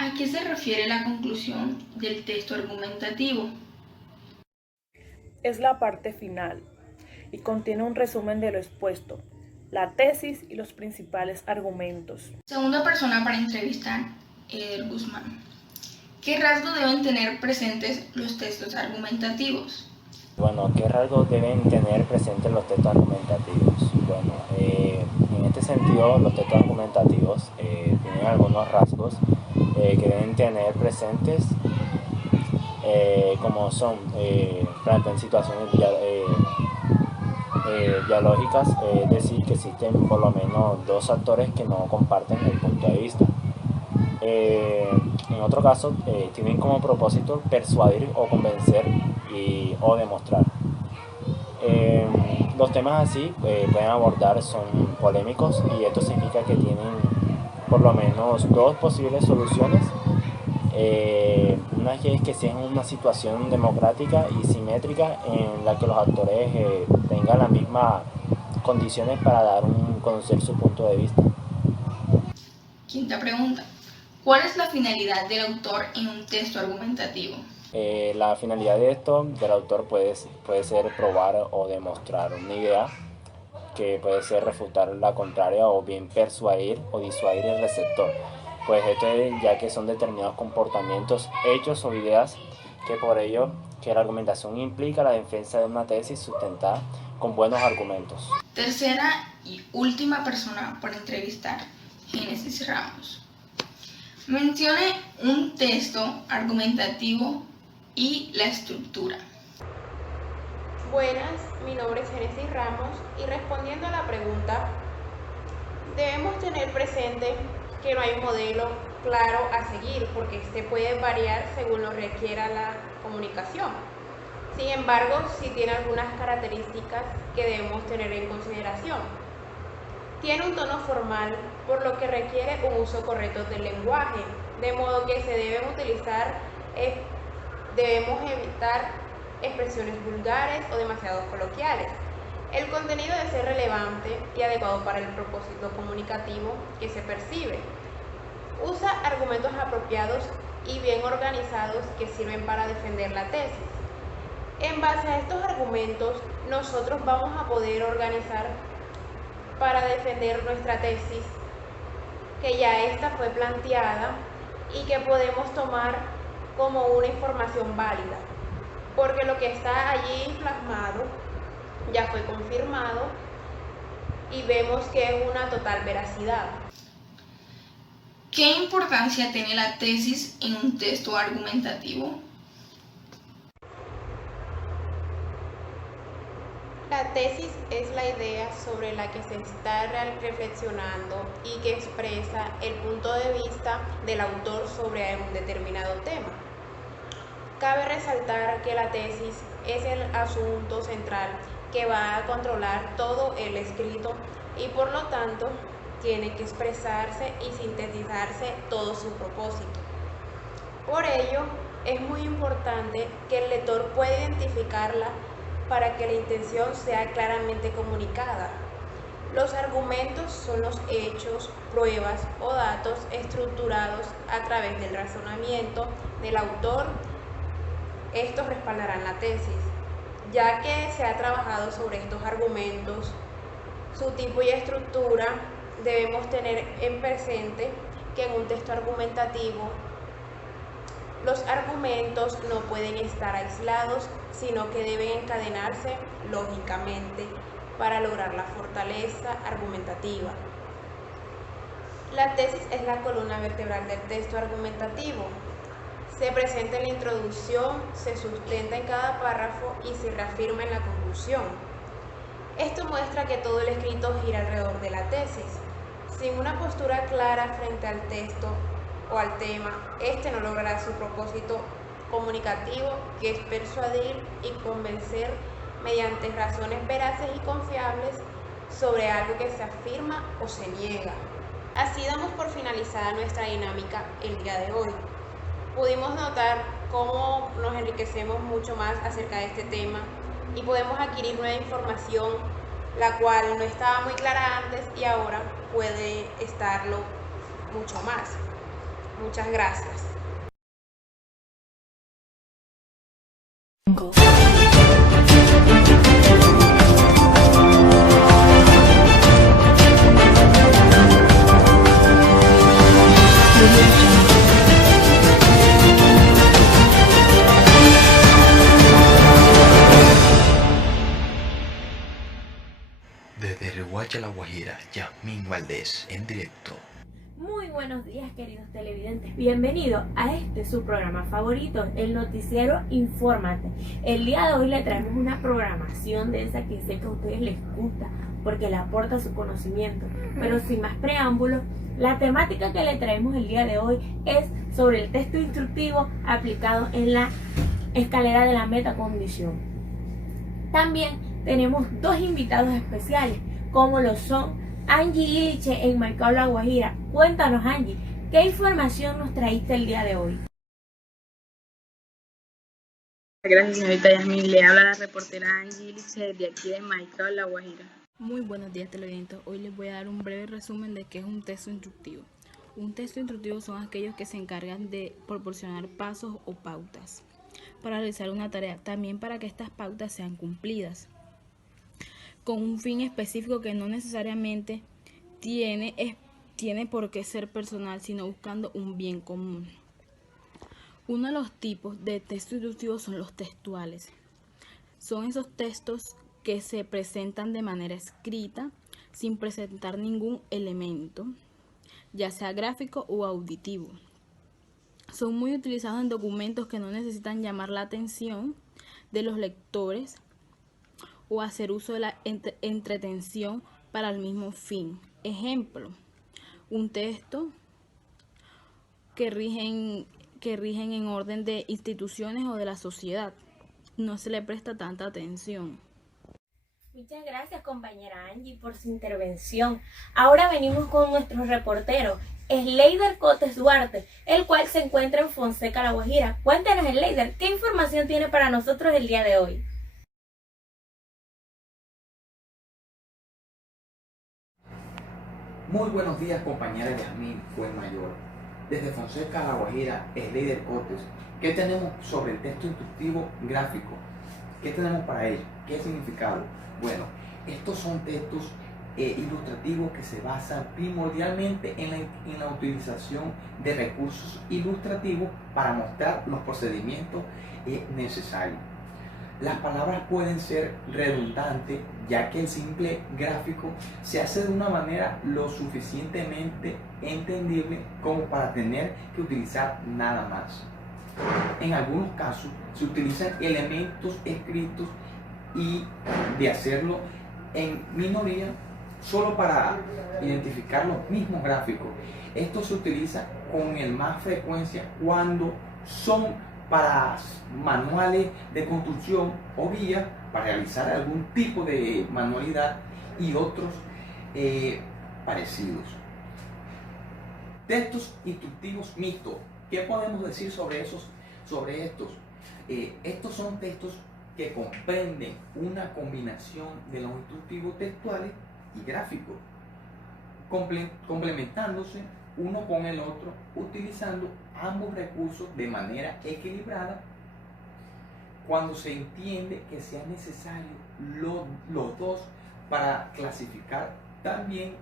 ¿A qué se refiere la conclusión del texto argumentativo? Es la parte final y contiene un resumen de lo expuesto, la tesis y los principales argumentos. Segunda persona para entrevistar, Eder Guzmán. ¿Qué rasgos deben tener presentes los textos argumentativos? Bueno, ¿qué rasgos deben tener presentes los textos argumentativos? Bueno, en este sentido, los textos argumentativos tienen algunos rasgos que deben tener presentes, como son, por ejemplo, en situaciones dialógicas, es decir, que existen por lo menos dos actores que no comparten el punto de vista. En otro caso, tienen como propósito persuadir o convencer o demostrar. Los temas así pueden abordar son polémicos y esto significa que tienen por lo menos dos posibles soluciones. Una es que sea una situación democrática y simétrica en la que los actores tengan las mismas condiciones para conocer su punto de vista. Quinta pregunta. ¿Cuál es la finalidad del autor en un texto argumentativo? La finalidad de esto del autor puede ser probar o demostrar una idea, que puede ser refutar la contraria o bien persuadir o disuadir el receptor. Pues esto es ya que son determinados comportamientos, hechos o ideas que por ello que la argumentación implica la defensa de una tesis sustentada con buenos argumentos. Tercera y última persona para entrevistar, Génesis Ramos. Mencione un texto argumentativo y la estructura. Buenas, mi nombre es Génesis Ramos y respondiendo a la pregunta, debemos tener presente que no hay un modelo claro a seguir porque este puede variar según lo requiera la comunicación. Sin embargo, sí tiene algunas características que debemos tener en consideración. Tiene un tono formal, por lo que requiere un uso correcto del lenguaje, de modo que debemos evitar expresiones vulgares o demasiado coloquiales. El contenido debe ser relevante y adecuado para el propósito comunicativo que se percibe. Usa argumentos apropiados y bien organizados que sirven para defender la tesis. En base a estos argumentos, nosotros vamos a poder organizar para defender nuestra tesis, que ya esta fue planteada y que podemos tomar como una información válida, porque lo que está allí plasmado ya fue confirmado y vemos que es una total veracidad. ¿Qué importancia tiene la tesis en un texto argumentativo? La tesis es la idea sobre la que se está reflexionando y que expresa el punto de vista del autor sobre un determinado tema. Cabe resaltar que la tesis es el asunto central que va a controlar todo el escrito y por lo tanto tiene que expresarse y sintetizarse todo su propósito. Por ello, es muy importante que el lector pueda identificarla para que la intención sea claramente comunicada. Los argumentos son los hechos, pruebas o datos estructurados a través del razonamiento del autor. Estos respaldarán la tesis, ya que se ha trabajado sobre estos argumentos, su tipo y estructura. Debemos tener en presente que en un texto argumentativo los argumentos no pueden estar aislados, sino que deben encadenarse lógicamente para lograr la fortaleza argumentativa. La tesis es la columna vertebral del texto argumentativo. Se presenta en la introducción, se sustenta en cada párrafo y se reafirma en la conclusión. Esto muestra que todo el escrito gira alrededor de la tesis. Sin una postura clara frente al texto, o al tema, este no logrará su propósito comunicativo, que es persuadir y convencer mediante razones veraces y confiables sobre algo que se afirma o se niega. Así damos por finalizada nuestra dinámica el día de hoy. Pudimos notar cómo nos enriquecemos mucho más acerca de este tema y podemos adquirir nueva información, la cual no estaba muy clara antes y ahora puede estarlo mucho más. Muchas gracias. Desde Riohacha, La Guajira, Yasmín Valdés, en directo. Muy buenos días, queridos televidentes. Bienvenidos a su programa favorito, el noticiero Infórmate. El día de hoy le traemos una programación de esa que sé que a ustedes les gusta porque le aporta su conocimiento. Pero sin más preámbulos, la temática que le traemos el día de hoy es sobre el texto instructivo aplicado en la escalera de la metacondición. También tenemos dos invitados especiales, como lo son Angie Illiche en Maicao, La Guajira. Cuéntanos, Angie, ¿qué información nos traíste el día de hoy? Gracias, señorita Yasmín. Le habla la reportera Angie Illiche de aquí de Maicao, La Guajira. Muy buenos días, televidentes. Hoy les voy a dar un breve resumen de qué es un texto instructivo. Un texto instructivo son aquellos que se encargan de proporcionar pasos o pautas para realizar una tarea, también para que estas pautas sean cumplidas, con un fin específico que no necesariamente tiene por qué ser personal, sino buscando un bien común. Uno de los tipos de texto instructivo son los textuales. Son esos textos que se presentan de manera escrita, sin presentar ningún elemento, ya sea gráfico o auditivo. Son muy utilizados en documentos que no necesitan llamar la atención de los lectores o hacer uso de la entretención para el mismo fin. Ejemplo, un texto que rigen en orden de instituciones o de la sociedad. No se le presta tanta atención. Muchas gracias, compañera Angie, por su intervención. Ahora venimos con nuestro reportero, Sleider Cotes Duarte, el cual se encuentra en Fonseca, La Guajira. Cuéntanos, Sleider, ¿qué información tiene para nosotros el día de hoy? Muy buenos días, compañera Yasmín Fuenmayor. Desde Fonseca, La Guajira, Sleider Cotes. ¿Qué tenemos sobre el texto instructivo gráfico? ¿Qué tenemos para ello? ¿Qué significado? Bueno, estos son textos ilustrativos que se basan primordialmente en la utilización de recursos ilustrativos para mostrar los procedimientos necesarios. Las palabras pueden ser redundantes, ya que el simple gráfico se hace de una manera lo suficientemente entendible como para tener que utilizar nada más. En algunos casos se utilizan elementos escritos y de hacerlo en minoría solo para identificar los mismos gráficos. Esto se utiliza con más frecuencia cuando son para manuales de construcción o guías para realizar algún tipo de manualidad y otros parecidos. Textos instructivos mixtos. ¿Qué podemos decir sobre estos? Estos son textos que comprenden una combinación de los instructivos textuales y gráficos, complementándose uno con el otro, utilizando ambos recursos de manera equilibrada cuando se entiende que sea necesario los dos para clasificar también,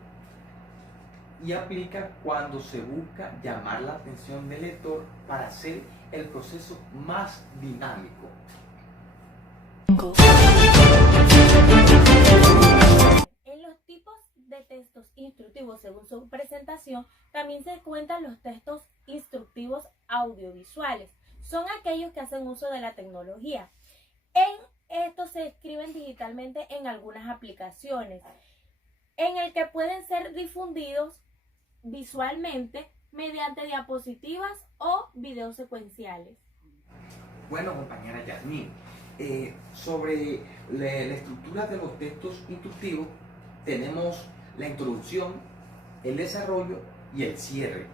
y aplica cuando se busca llamar la atención del lector para hacer el proceso más dinámico. En los tipos de textos instructivos según su presentación, también se cuentan los textos instructivos audiovisuales. Son aquellos que hacen uso de la tecnología. En estos se escriben digitalmente en algunas aplicaciones, en el que pueden ser difundidos visualmente mediante diapositivas o videos secuenciales. Bueno, compañera Yasmín, sobre la estructura de los textos instructivos tenemos la introducción, el desarrollo y el cierre.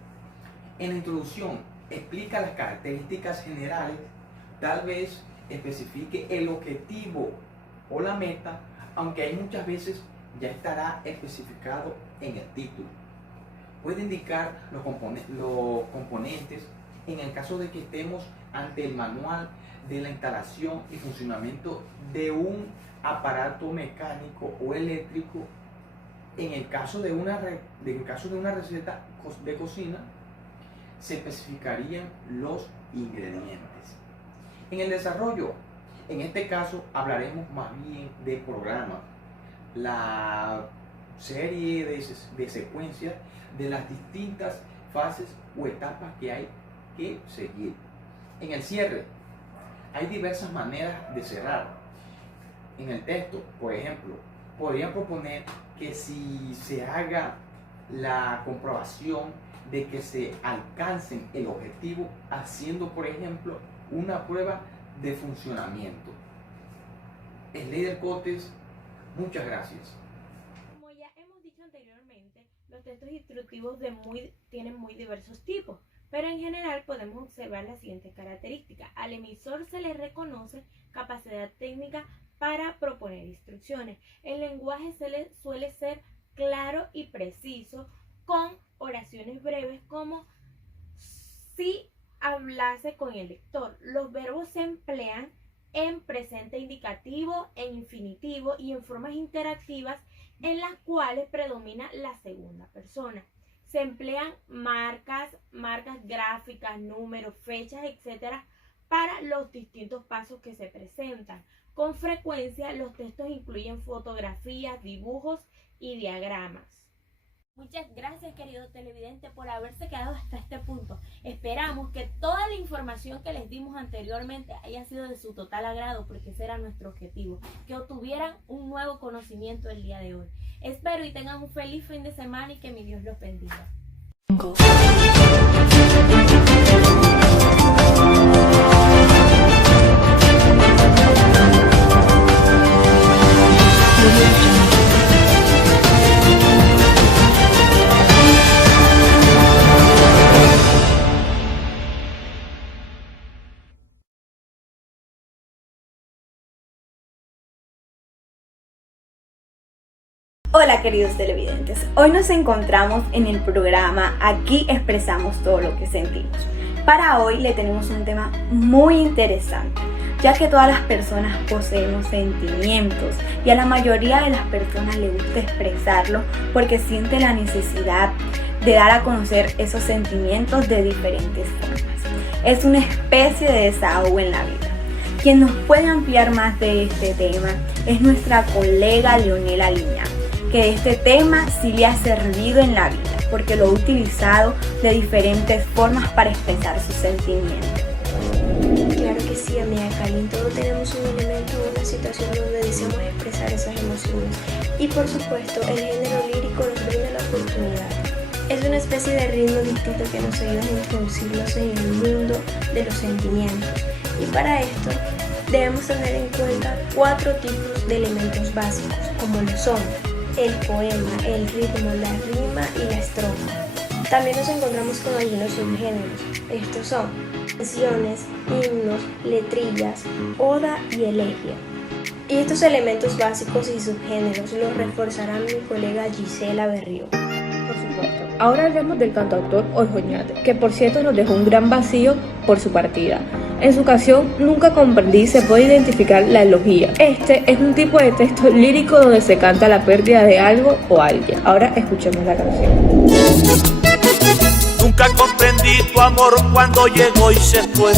En la introducción explica las características generales, tal vez especifique el objetivo o la meta, aunque hay muchas veces ya estará especificado en el título. Puede indicar los componentes en el caso de que estemos ante el manual de la instalación y funcionamiento de un aparato mecánico o eléctrico. En el caso de una receta de cocina, se especificarían los ingredientes. En el desarrollo, en este caso hablaremos más bien de programa, la serie de secuencias de las distintas fases o etapas que hay que seguir. En el cierre, hay diversas maneras de cerrar. En el texto, por ejemplo, podrían proponer que si se haga la comprobación de que se alcancen el objetivo haciendo, por ejemplo, una prueba de funcionamiento. Slider Cotes, muchas gracias. Como ya hemos dicho anteriormente, los textos instructivos tienen muy diversos tipos, pero en general podemos observar las siguientes características. Al emisor se le reconoce capacidad técnica para proponer instrucciones. El lenguaje suele ser claro y preciso, con oraciones breves como si hablase con el lector. Los verbos se emplean en presente indicativo, en infinitivo y en formas interactivas en las cuales predomina la segunda persona. Se emplean marcas gráficas, números, fechas, etc. para los distintos pasos que se presentan. Con frecuencia los textos incluyen fotografías, dibujos y diagramas. Muchas gracias, querido televidente, por haberse quedado hasta este punto. Esperamos que toda la información que les dimos anteriormente haya sido de su total agrado, porque ese era nuestro objetivo, que obtuvieran un nuevo conocimiento el día de hoy. Espero y tengan un feliz fin de semana y que mi Dios los bendiga. Hola queridos televidentes, hoy nos encontramos en el programa Aquí expresamos todo lo que sentimos. Para hoy le tenemos un tema muy interesante, ya que todas las personas poseemos sentimientos y a la mayoría de las personas le gusta expresarlo porque siente la necesidad de dar a conocer esos sentimientos de diferentes formas. Es una especie de desahogo en la vida. Quien nos puede ampliar más de este tema es nuestra colega Leonela Liñán, que este tema sí le ha servido en la vida, porque lo ha utilizado de diferentes formas para expresar sus sentimientos. Claro que sí, amiga Karin, todos tenemos un elemento o una situación donde deseamos expresar esas emociones. Y por supuesto, el género lírico nos brinda la oportunidad. Es una especie de ritmo distinto que nos ayuda a introducirnos en el mundo de los sentimientos. Y para esto, debemos tener en cuenta 4 tipos de elementos básicos, como lo son el poema, el ritmo, la rima y la estrofa. También nos encontramos con algunos subgéneros. Estos son canciones, himnos, letrillas, oda y elegía. Y estos elementos básicos y subgéneros los reforzará mi colega Gisela Berrío. Por supuesto. Ahora hablemos del cantautor Orjoñate, que por cierto nos dejó un gran vacío por su partida. En su canción Nunca comprendí se puede identificar la elegía. Este es un tipo de texto lírico donde se canta la pérdida de algo o alguien. Ahora escuchemos la canción. Nunca comprendí tu amor cuando llegó y se fue.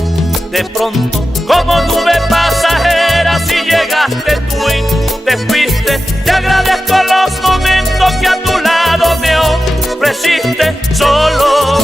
De pronto, como nube pasajera, si llegaste tú y te fuiste. Te agradezco los momentos que a tu lado me ofreciste solo.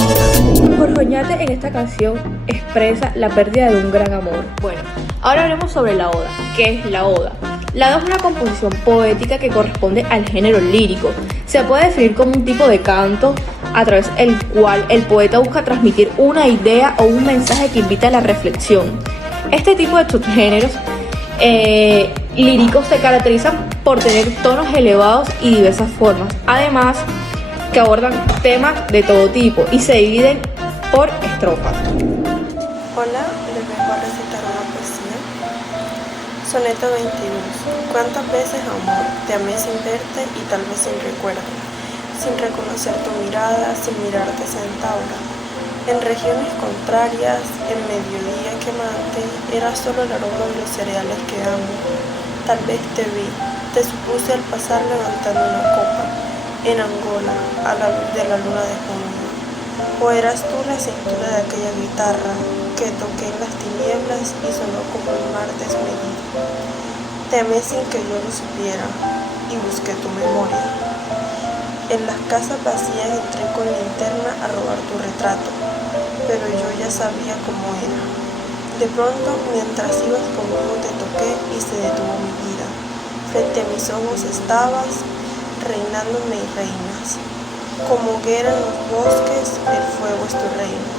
Orjoñate en esta canción expresa la pérdida de un gran amor. Bueno, ahora hablemos sobre la oda. ¿Qué es la oda? La 2 es una composición poética que corresponde al género lírico. Se puede definir como un tipo de canto a través del cual el poeta busca transmitir una idea o un mensaje que invita a la reflexión. Este tipo de subgéneros líricos se caracterizan por tener tonos elevados y diversas formas, además que abordan temas de todo tipo y se dividen por estrofas. Hola, les vengo a recitar una poesía. Soneto 22. ¿Cuántas veces, amor, te amé sin verte y tal vez sin recuerdo, sin reconocer tu mirada, sin mirarte centaura? En regiones contrarias, en mediodía quemante, era solo el aroma de los cereales que amo. Tal vez te vi, te supuse al pasar levantando una copa, en Angola, a la luz de la luna de junio. O eras tú la cintura de aquella guitarra que toqué en las tinieblas y sonó como un mar desmedido. Te amé sin que yo lo supiera y busqué tu memoria. En las casas vacías entré con linterna a robar tu retrato, pero yo ya sabía cómo era. De pronto, mientras ibas conmigo te toqué y se detuvo mi vida. Frente a mis ojos estabas, reinando mis reinas. Como hoguera en los bosques, el fuego es tu reino.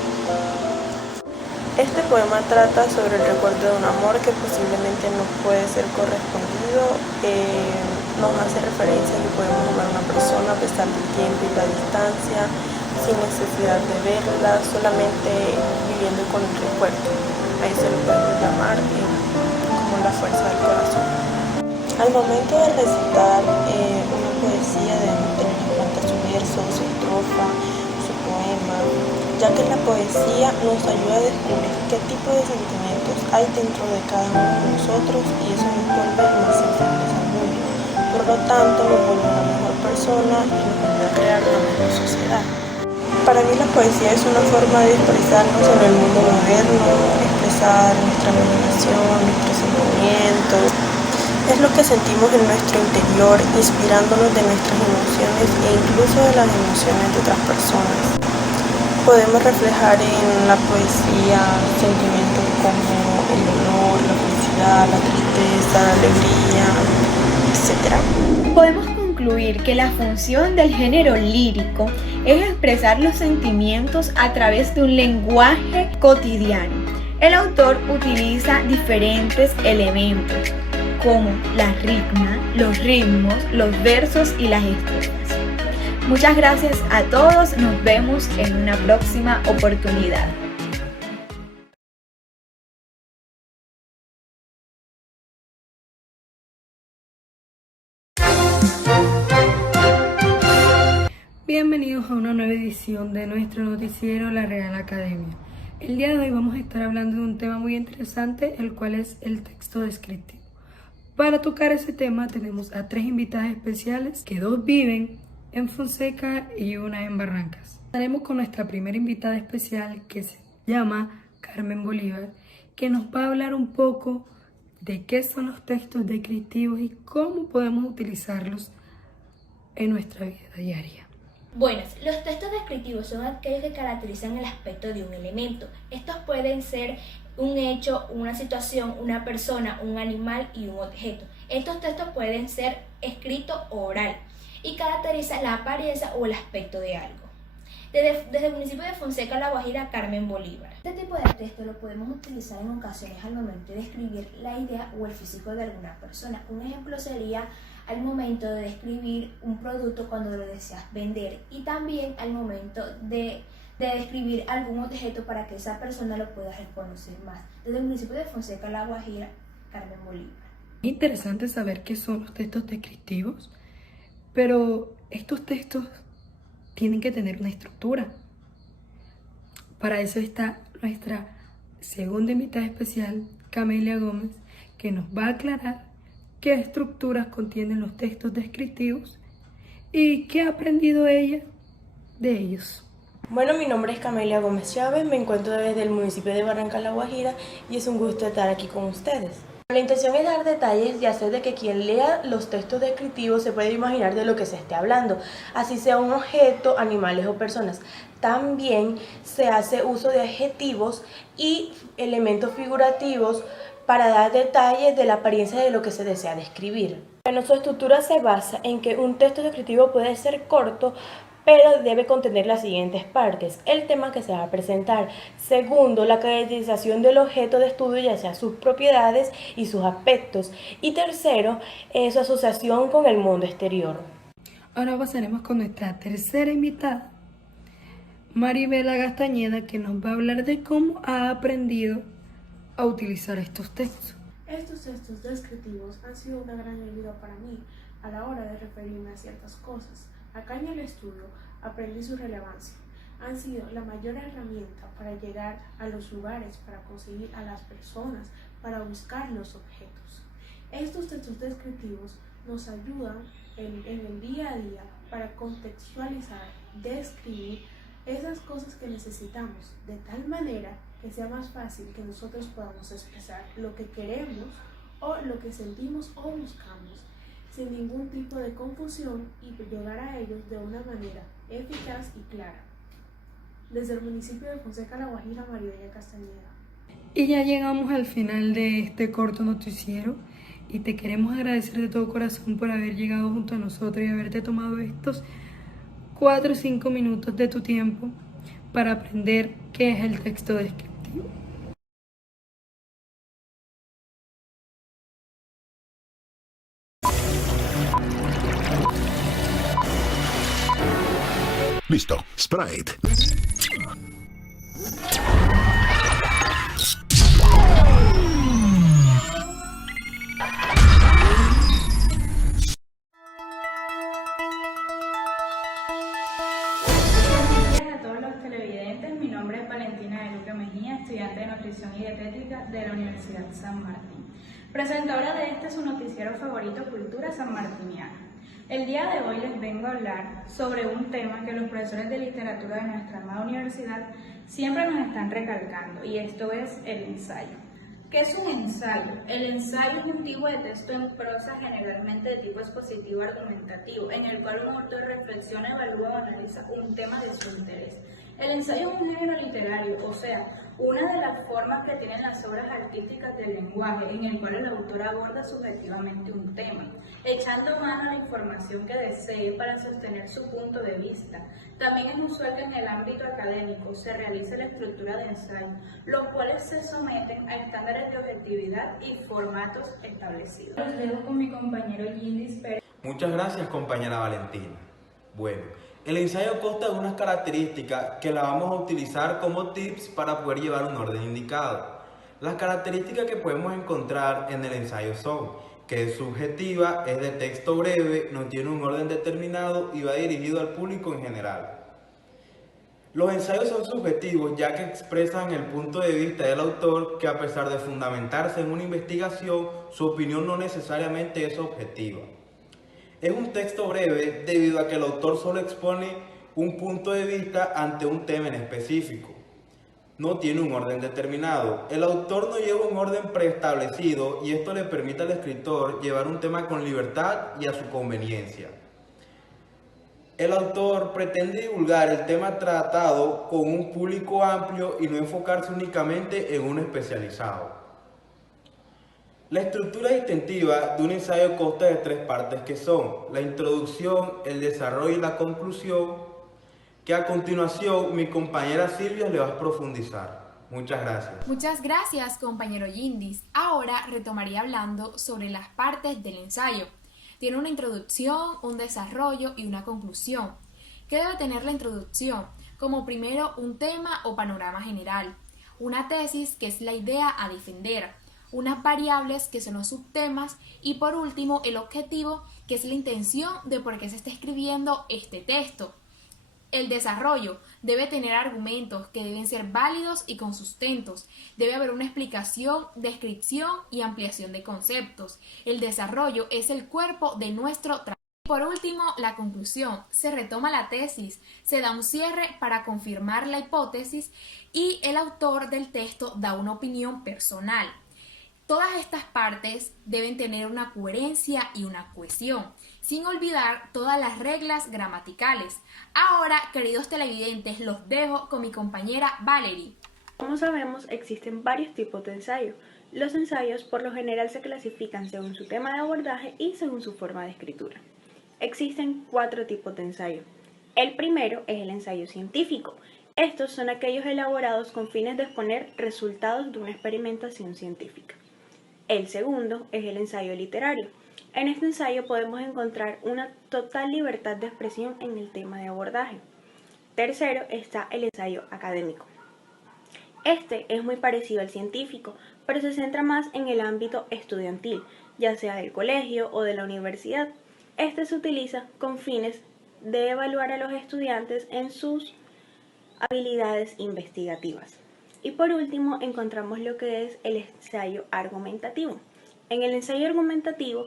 Este poema trata sobre el recuerdo de un amor que posiblemente no puede ser correspondido. Nos hace referencia a que podemos amar a una persona a pesar del tiempo y la distancia, sin necesidad de verla, solamente viviendo con el recuerdo. A eso lo podemos llamar como la fuerza del corazón. Al momento de recitar una poesía debemos tener en cuenta su verso, su estrofa, su poema, ya que la poesía nos ayuda a descubrir qué tipo de sentimientos hay dentro de cada uno de nosotros y eso nos vuelve más sensibles al mundo. Por lo tanto, nos vuelve una mejor persona y nos ayuda a crear una mejor sociedad. Para mí la poesía es una forma de expresarnos en el mundo moderno, expresar nuestra imaginación, nuestros sentimientos. Es lo que sentimos en nuestro interior, inspirándonos de nuestras emociones e incluso de las emociones de otras personas. Podemos reflejar en la poesía sentimientos como el dolor, la felicidad, la tristeza, la alegría, etc. Podemos concluir que la función del género lírico es expresar los sentimientos a través de un lenguaje cotidiano. El autor utiliza diferentes elementos como la rima, los ritmos, los versos y las estrofas. Muchas gracias a todos, nos vemos en una próxima oportunidad. Bienvenidos a una nueva edición de nuestro noticiero La Real Academia. El día de hoy vamos a estar hablando de un tema muy interesante, el cual es el texto descriptivo. Para tocar ese tema tenemos a 3 invitadas especiales, que 2 viven en Fonseca y una en Barrancas. Estaremos con nuestra primera invitada especial, que se llama Carmen Bolívar, que nos va a hablar un poco de qué son los textos descriptivos y cómo podemos utilizarlos en nuestra vida diaria. Bueno, los textos descriptivos son aquellos que caracterizan el aspecto de un elemento. Estos pueden ser un hecho, una situación, una persona, un animal y un objeto. Estos textos pueden ser escrito o oral y caracterizan la apariencia o el aspecto de algo. Desde el municipio de Fonseca, La Guajira, Carmen Bolívar. Este tipo de texto lo podemos utilizar en ocasiones al momento de describir la idea o el físico de alguna persona. Un ejemplo sería al momento de describir un producto cuando lo deseas vender y también al momento de describir algún objeto para que esa persona lo pueda reconocer más. Desde el municipio de Fonseca, La Guajira, Carmen Bolívar. Es interesante saber qué son los textos descriptivos, pero estos textos tienen que tener una estructura. Para eso está nuestra segunda invitada especial, Camelia Gómez, que nos va a aclarar qué estructuras contienen los textos descriptivos y qué ha aprendido ella de ellos. Bueno, mi nombre es Camelia Gómez Chávez, me encuentro desde el municipio de Barrancas, La Guajira, y es un gusto estar aquí con ustedes. La intención es dar detalles y hacer de que quien lea los textos descriptivos se pueda imaginar de lo que se esté hablando, así sea un objeto, animales o personas. También se hace uso de adjetivos y elementos figurativos para dar detalles de la apariencia de lo que se desea describir. Bueno, su estructura se basa en que un texto descriptivo puede ser corto, pero debe contener las siguientes partes: el tema que se va a presentar. Segundo, la caracterización del objeto de estudio, ya sea sus propiedades y sus aspectos. Y tercero, su asociación con el mundo exterior. Ahora pasaremos con nuestra tercera invitada, Maribela Castañeda, que nos va a hablar de cómo ha aprendido a utilizar estos textos. Estos textos descriptivos han sido una gran ayuda para mí a la hora de referirme a ciertas cosas. Acá en el estudio aprendí su relevancia. Han sido la mayor herramienta para llegar a los lugares, para conseguir a las personas, para buscar los objetos. Estos textos descriptivos nos ayudan en el día a día para contextualizar, describir esas cosas que necesitamos, de tal manera que sea más fácil que nosotros podamos expresar lo que queremos o lo que sentimos o buscamos, sin ningún tipo de confusión, y llegar a ellos de una manera eficaz y clara. Desde el municipio de Fonseca, La Guajira, Maribela Castañeda. Y ya llegamos al final de este corto noticiero y te queremos agradecer de todo corazón por haber llegado junto a nosotros y haberte tomado estos 4 o 5 minutos de tu tiempo para aprender qué es el texto descriptivo. Listo, Sprite. Mi nombre es Valentina de Luque Mejía, estudiante de Nutrición y Dietética de la Universidad San Martín. Presentadora de este su noticiero favorito, Cultura Sanmartiniana. El día de hoy les vengo a hablar sobre un tema que los profesores de literatura de nuestra amada universidad siempre nos están recalcando, y esto es el ensayo. ¿Qué es un ensayo? El ensayo es un tipo de texto en prosa, generalmente de tipo expositivo argumentativo, en el cual un autor reflexiona, evalúa o analiza un tema de su interés. El ensayo es un género literario, o sea, una de las formas que tienen las obras artísticas del lenguaje, en el cual el autor aborda subjetivamente un tema, echando mano a la información que desee para sostener su punto de vista. También es usual que en el ámbito académico se realice la estructura de ensayo, los cuales se someten a estándares de objetividad y formatos establecidos. Los dejo con mi compañero Yindis Pérez. Muchas gracias, compañera Valentina. Bueno, el ensayo consta de unas características que la vamos a utilizar como tips para poder llevar un orden indicado. Las características que podemos encontrar en el ensayo son que es subjetiva, es de texto breve, no tiene un orden determinado y va dirigido al público en general. Los ensayos son subjetivos ya que expresan el punto de vista del autor, que a pesar de fundamentarse en una investigación, su opinión no necesariamente es objetiva. Es un texto breve debido a que el autor solo expone un punto de vista ante un tema en específico. No tiene un orden determinado. El autor no lleva un orden preestablecido y esto le permite al escritor llevar un tema con libertad y a su conveniencia. El autor pretende divulgar el tema tratado con un público amplio y no enfocarse únicamente en uno especializado. La estructura distintiva de un ensayo consta de 3 partes que son la introducción, el desarrollo y la conclusión, que a continuación mi compañera Silvia le va a profundizar. Muchas gracias. Muchas gracias, compañero Yindis. Ahora retomaría hablando sobre las partes del ensayo. Tiene una introducción, un desarrollo y una conclusión. ¿Qué debe tener la introducción? Como primero un tema o panorama general, una tesis que es la idea a defender, unas variables que son los subtemas y por último el objetivo, que es la intención de por qué se está escribiendo este texto. El desarrollo debe tener argumentos que deben ser válidos y con sustentos. Debe haber una explicación, descripción y ampliación de conceptos. El desarrollo es el cuerpo de nuestro trabajo. Por último, la conclusión. Se retoma la tesis, se da un cierre para confirmar la hipótesis y el autor del texto da una opinión personal. Todas estas partes deben tener una coherencia y una cohesión, sin olvidar todas las reglas gramaticales. Ahora, queridos televidentes, los dejo con mi compañera Valerie. Como sabemos, existen varios tipos de ensayo. Los ensayos por lo general se clasifican según su tema de abordaje y según su forma de escritura. Existen 4 tipos de ensayo. El primero es el ensayo científico. Estos son aquellos elaborados con fines de exponer resultados de una experimentación científica. El segundo es el ensayo literario. En este ensayo podemos encontrar una total libertad de expresión en el tema de abordaje. Tercero está el ensayo académico. Este es muy parecido al científico, pero se centra más en el ámbito estudiantil, ya sea del colegio o de la universidad. Este se utiliza con fines de evaluar a los estudiantes en sus habilidades investigativas. Y por último encontramos lo que es el ensayo argumentativo. En el ensayo argumentativo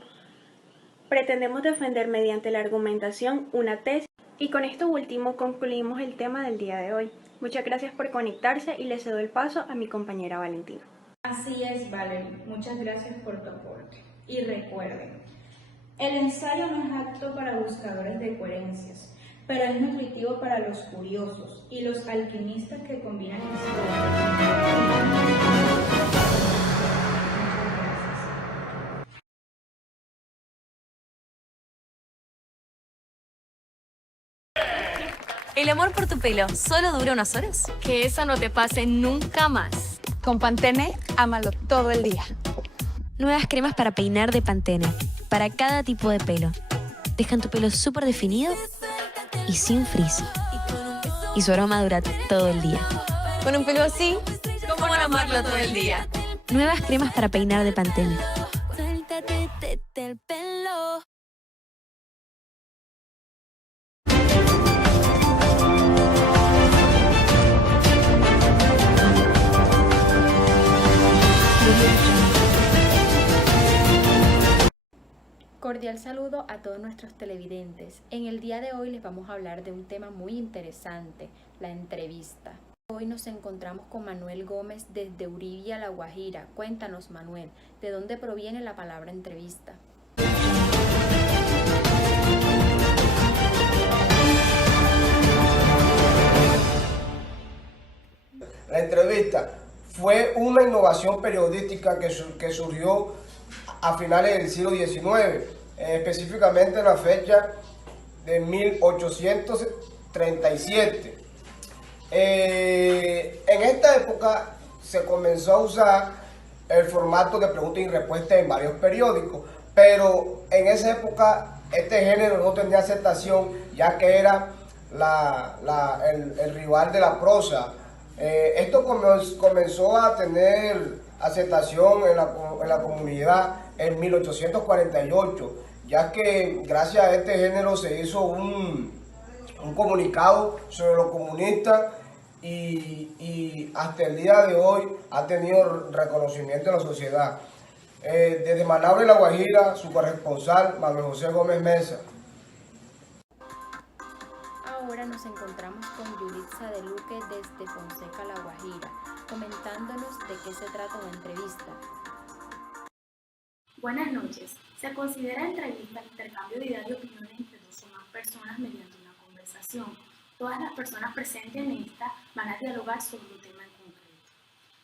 pretendemos defender mediante la argumentación una tesis. Y con esto último concluimos el tema del día de hoy. Muchas gracias por conectarse y le cedo el paso a mi compañera Valentina. Así es, Valerie. Muchas gracias por tu aporte. Y recuerden, el ensayo no es apto para buscadores de coherencias, pero es nutritivo para los curiosos y los alquimistas que combinan ¿El amor por tu pelo solo dura unas horas? Que eso no te pase nunca más. Con Pantene, ámalo todo el día. Nuevas cremas para peinar de Pantene, para cada tipo de pelo. Dejan tu pelo súper definido y sin frizz. Y su aroma dura todo el día. Con un pelo así, ¿cómo no amarlo todo el día? Nuevas cremas para peinar de Pantene. Suéltate del pelo. Cordial saludo a todos nuestros televidentes. En el día de hoy les vamos a hablar de un tema muy interesante, la entrevista. Hoy nos encontramos con Manuel Gómez desde Uribia, La Guajira. Cuéntanos, Manuel, ¿de dónde proviene la palabra entrevista? La entrevista fue una innovación periodística que surgió a finales del siglo XIX, específicamente en la fecha de 1837. En esta época se comenzó a usar el formato de preguntas y respuestas en varios periódicos, pero en esa época este género no tenía aceptación, ya que era el rival de la prosa. Esto comenzó a tener aceptación en la comunidad en 1848, ya que gracias a este género se hizo un comunicado sobre los comunistas y hasta el día de hoy ha tenido reconocimiento en la sociedad. Desde Manaure, La Guajira, su corresponsal, Manuel José Gómez Mesa. Ahora nos encontramos con Yulitza de Luque desde Fonseca, La Guajira, comentándonos de qué se trata una entrevista. Buenas noches. Se considera entrevista el intercambio de ideas y opiniones entre dos o más personas mediante una conversación. Todas las personas presentes en esta van a dialogar sobre un tema en concreto.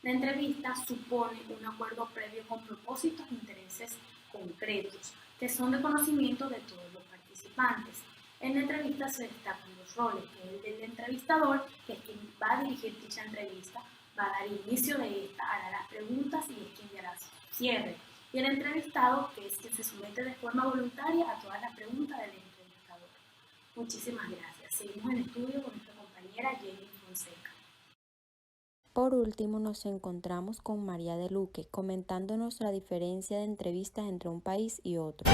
La entrevista supone un acuerdo previo con propósitos e intereses concretos, que son de conocimiento de todos los participantes. En la entrevista se destacan los roles, que es el del entrevistador, que es quien va a dirigir dicha entrevista, va a dar inicio de esta, hará las preguntas y es quien hará su cierre. Y el entrevistado, que es quien se somete de forma voluntaria a todas las preguntas del entrevistador. Muchísimas gracias. Seguimos en estudio con nuestra compañera Jenny Fonseca. Por último, nos encontramos con María de Luque, comentándonos la diferencia de entrevistas entre un país y otro.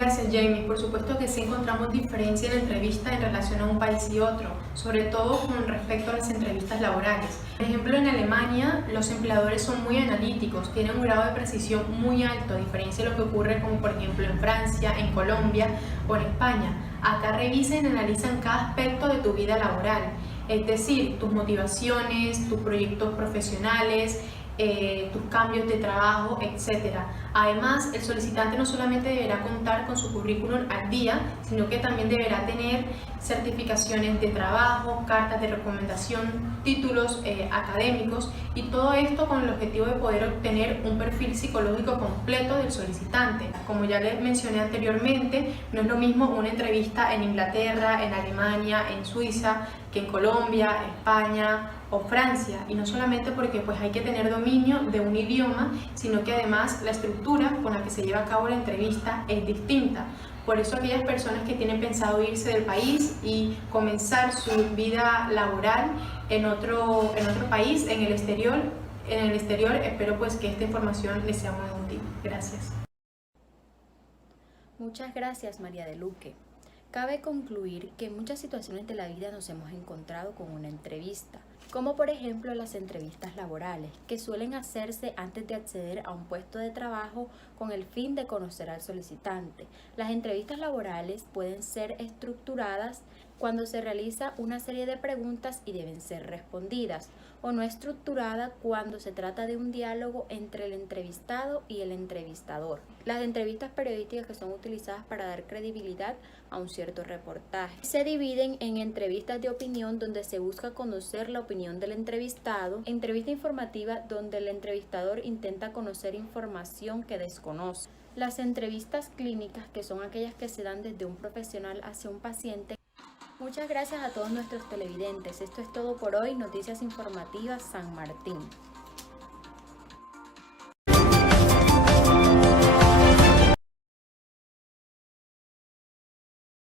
Gracias, Jamie. Por supuesto que sí encontramos diferencia en entrevistas en relación a un país y otro, sobre todo con respecto a las entrevistas laborales. Por ejemplo, en Alemania los empleadores son muy analíticos, tienen un grado de precisión muy alto, a diferencia de lo que ocurre como por ejemplo en Francia, en Colombia o en España. Acá revisan y analizan cada aspecto de tu vida laboral, es decir, tus motivaciones, tus proyectos profesionales, tus cambios de trabajo, etc. Además, el solicitante no solamente deberá contar con su currículum al día, sino que también deberá tener certificaciones de trabajo, cartas de recomendación, títulos académicos, y todo esto con el objetivo de poder obtener un perfil psicológico completo del solicitante. Como ya les mencioné anteriormente, no es lo mismo una entrevista en Inglaterra, en Alemania, en Suiza, que en Colombia, España o Francia, y no solamente porque pues hay que tener dominio de un idioma, sino que además la estructura con la que se lleva a cabo la entrevista es distinta. Por eso aquellas personas que tienen pensado irse del país y comenzar su vida laboral en otro país, en el exterior, espero pues que esta información les sea muy útil. Gracias. Muchas gracias, María de Luque. Cabe concluir que en muchas situaciones de la vida nos hemos encontrado con una entrevista, como por ejemplo las entrevistas laborales, que suelen hacerse antes de acceder a un puesto de trabajo con el fin de conocer al solicitante. Las entrevistas laborales pueden ser estructuradas cuando se realiza una serie de preguntas y deben ser respondidas, o no estructurada cuando se trata de un diálogo entre el entrevistado y el entrevistador. Las entrevistas periodísticas que son utilizadas para dar credibilidad a un cierto reportaje se dividen en entrevistas de opinión, donde se busca conocer la opinión del entrevistado; entrevista informativa, donde el entrevistador intenta conocer información que desconoce; las entrevistas clínicas, que son aquellas que se dan desde un profesional hacia un paciente. Muchas gracias a todos nuestros televidentes. Esto es todo por hoy. Noticias Informativas San Martín.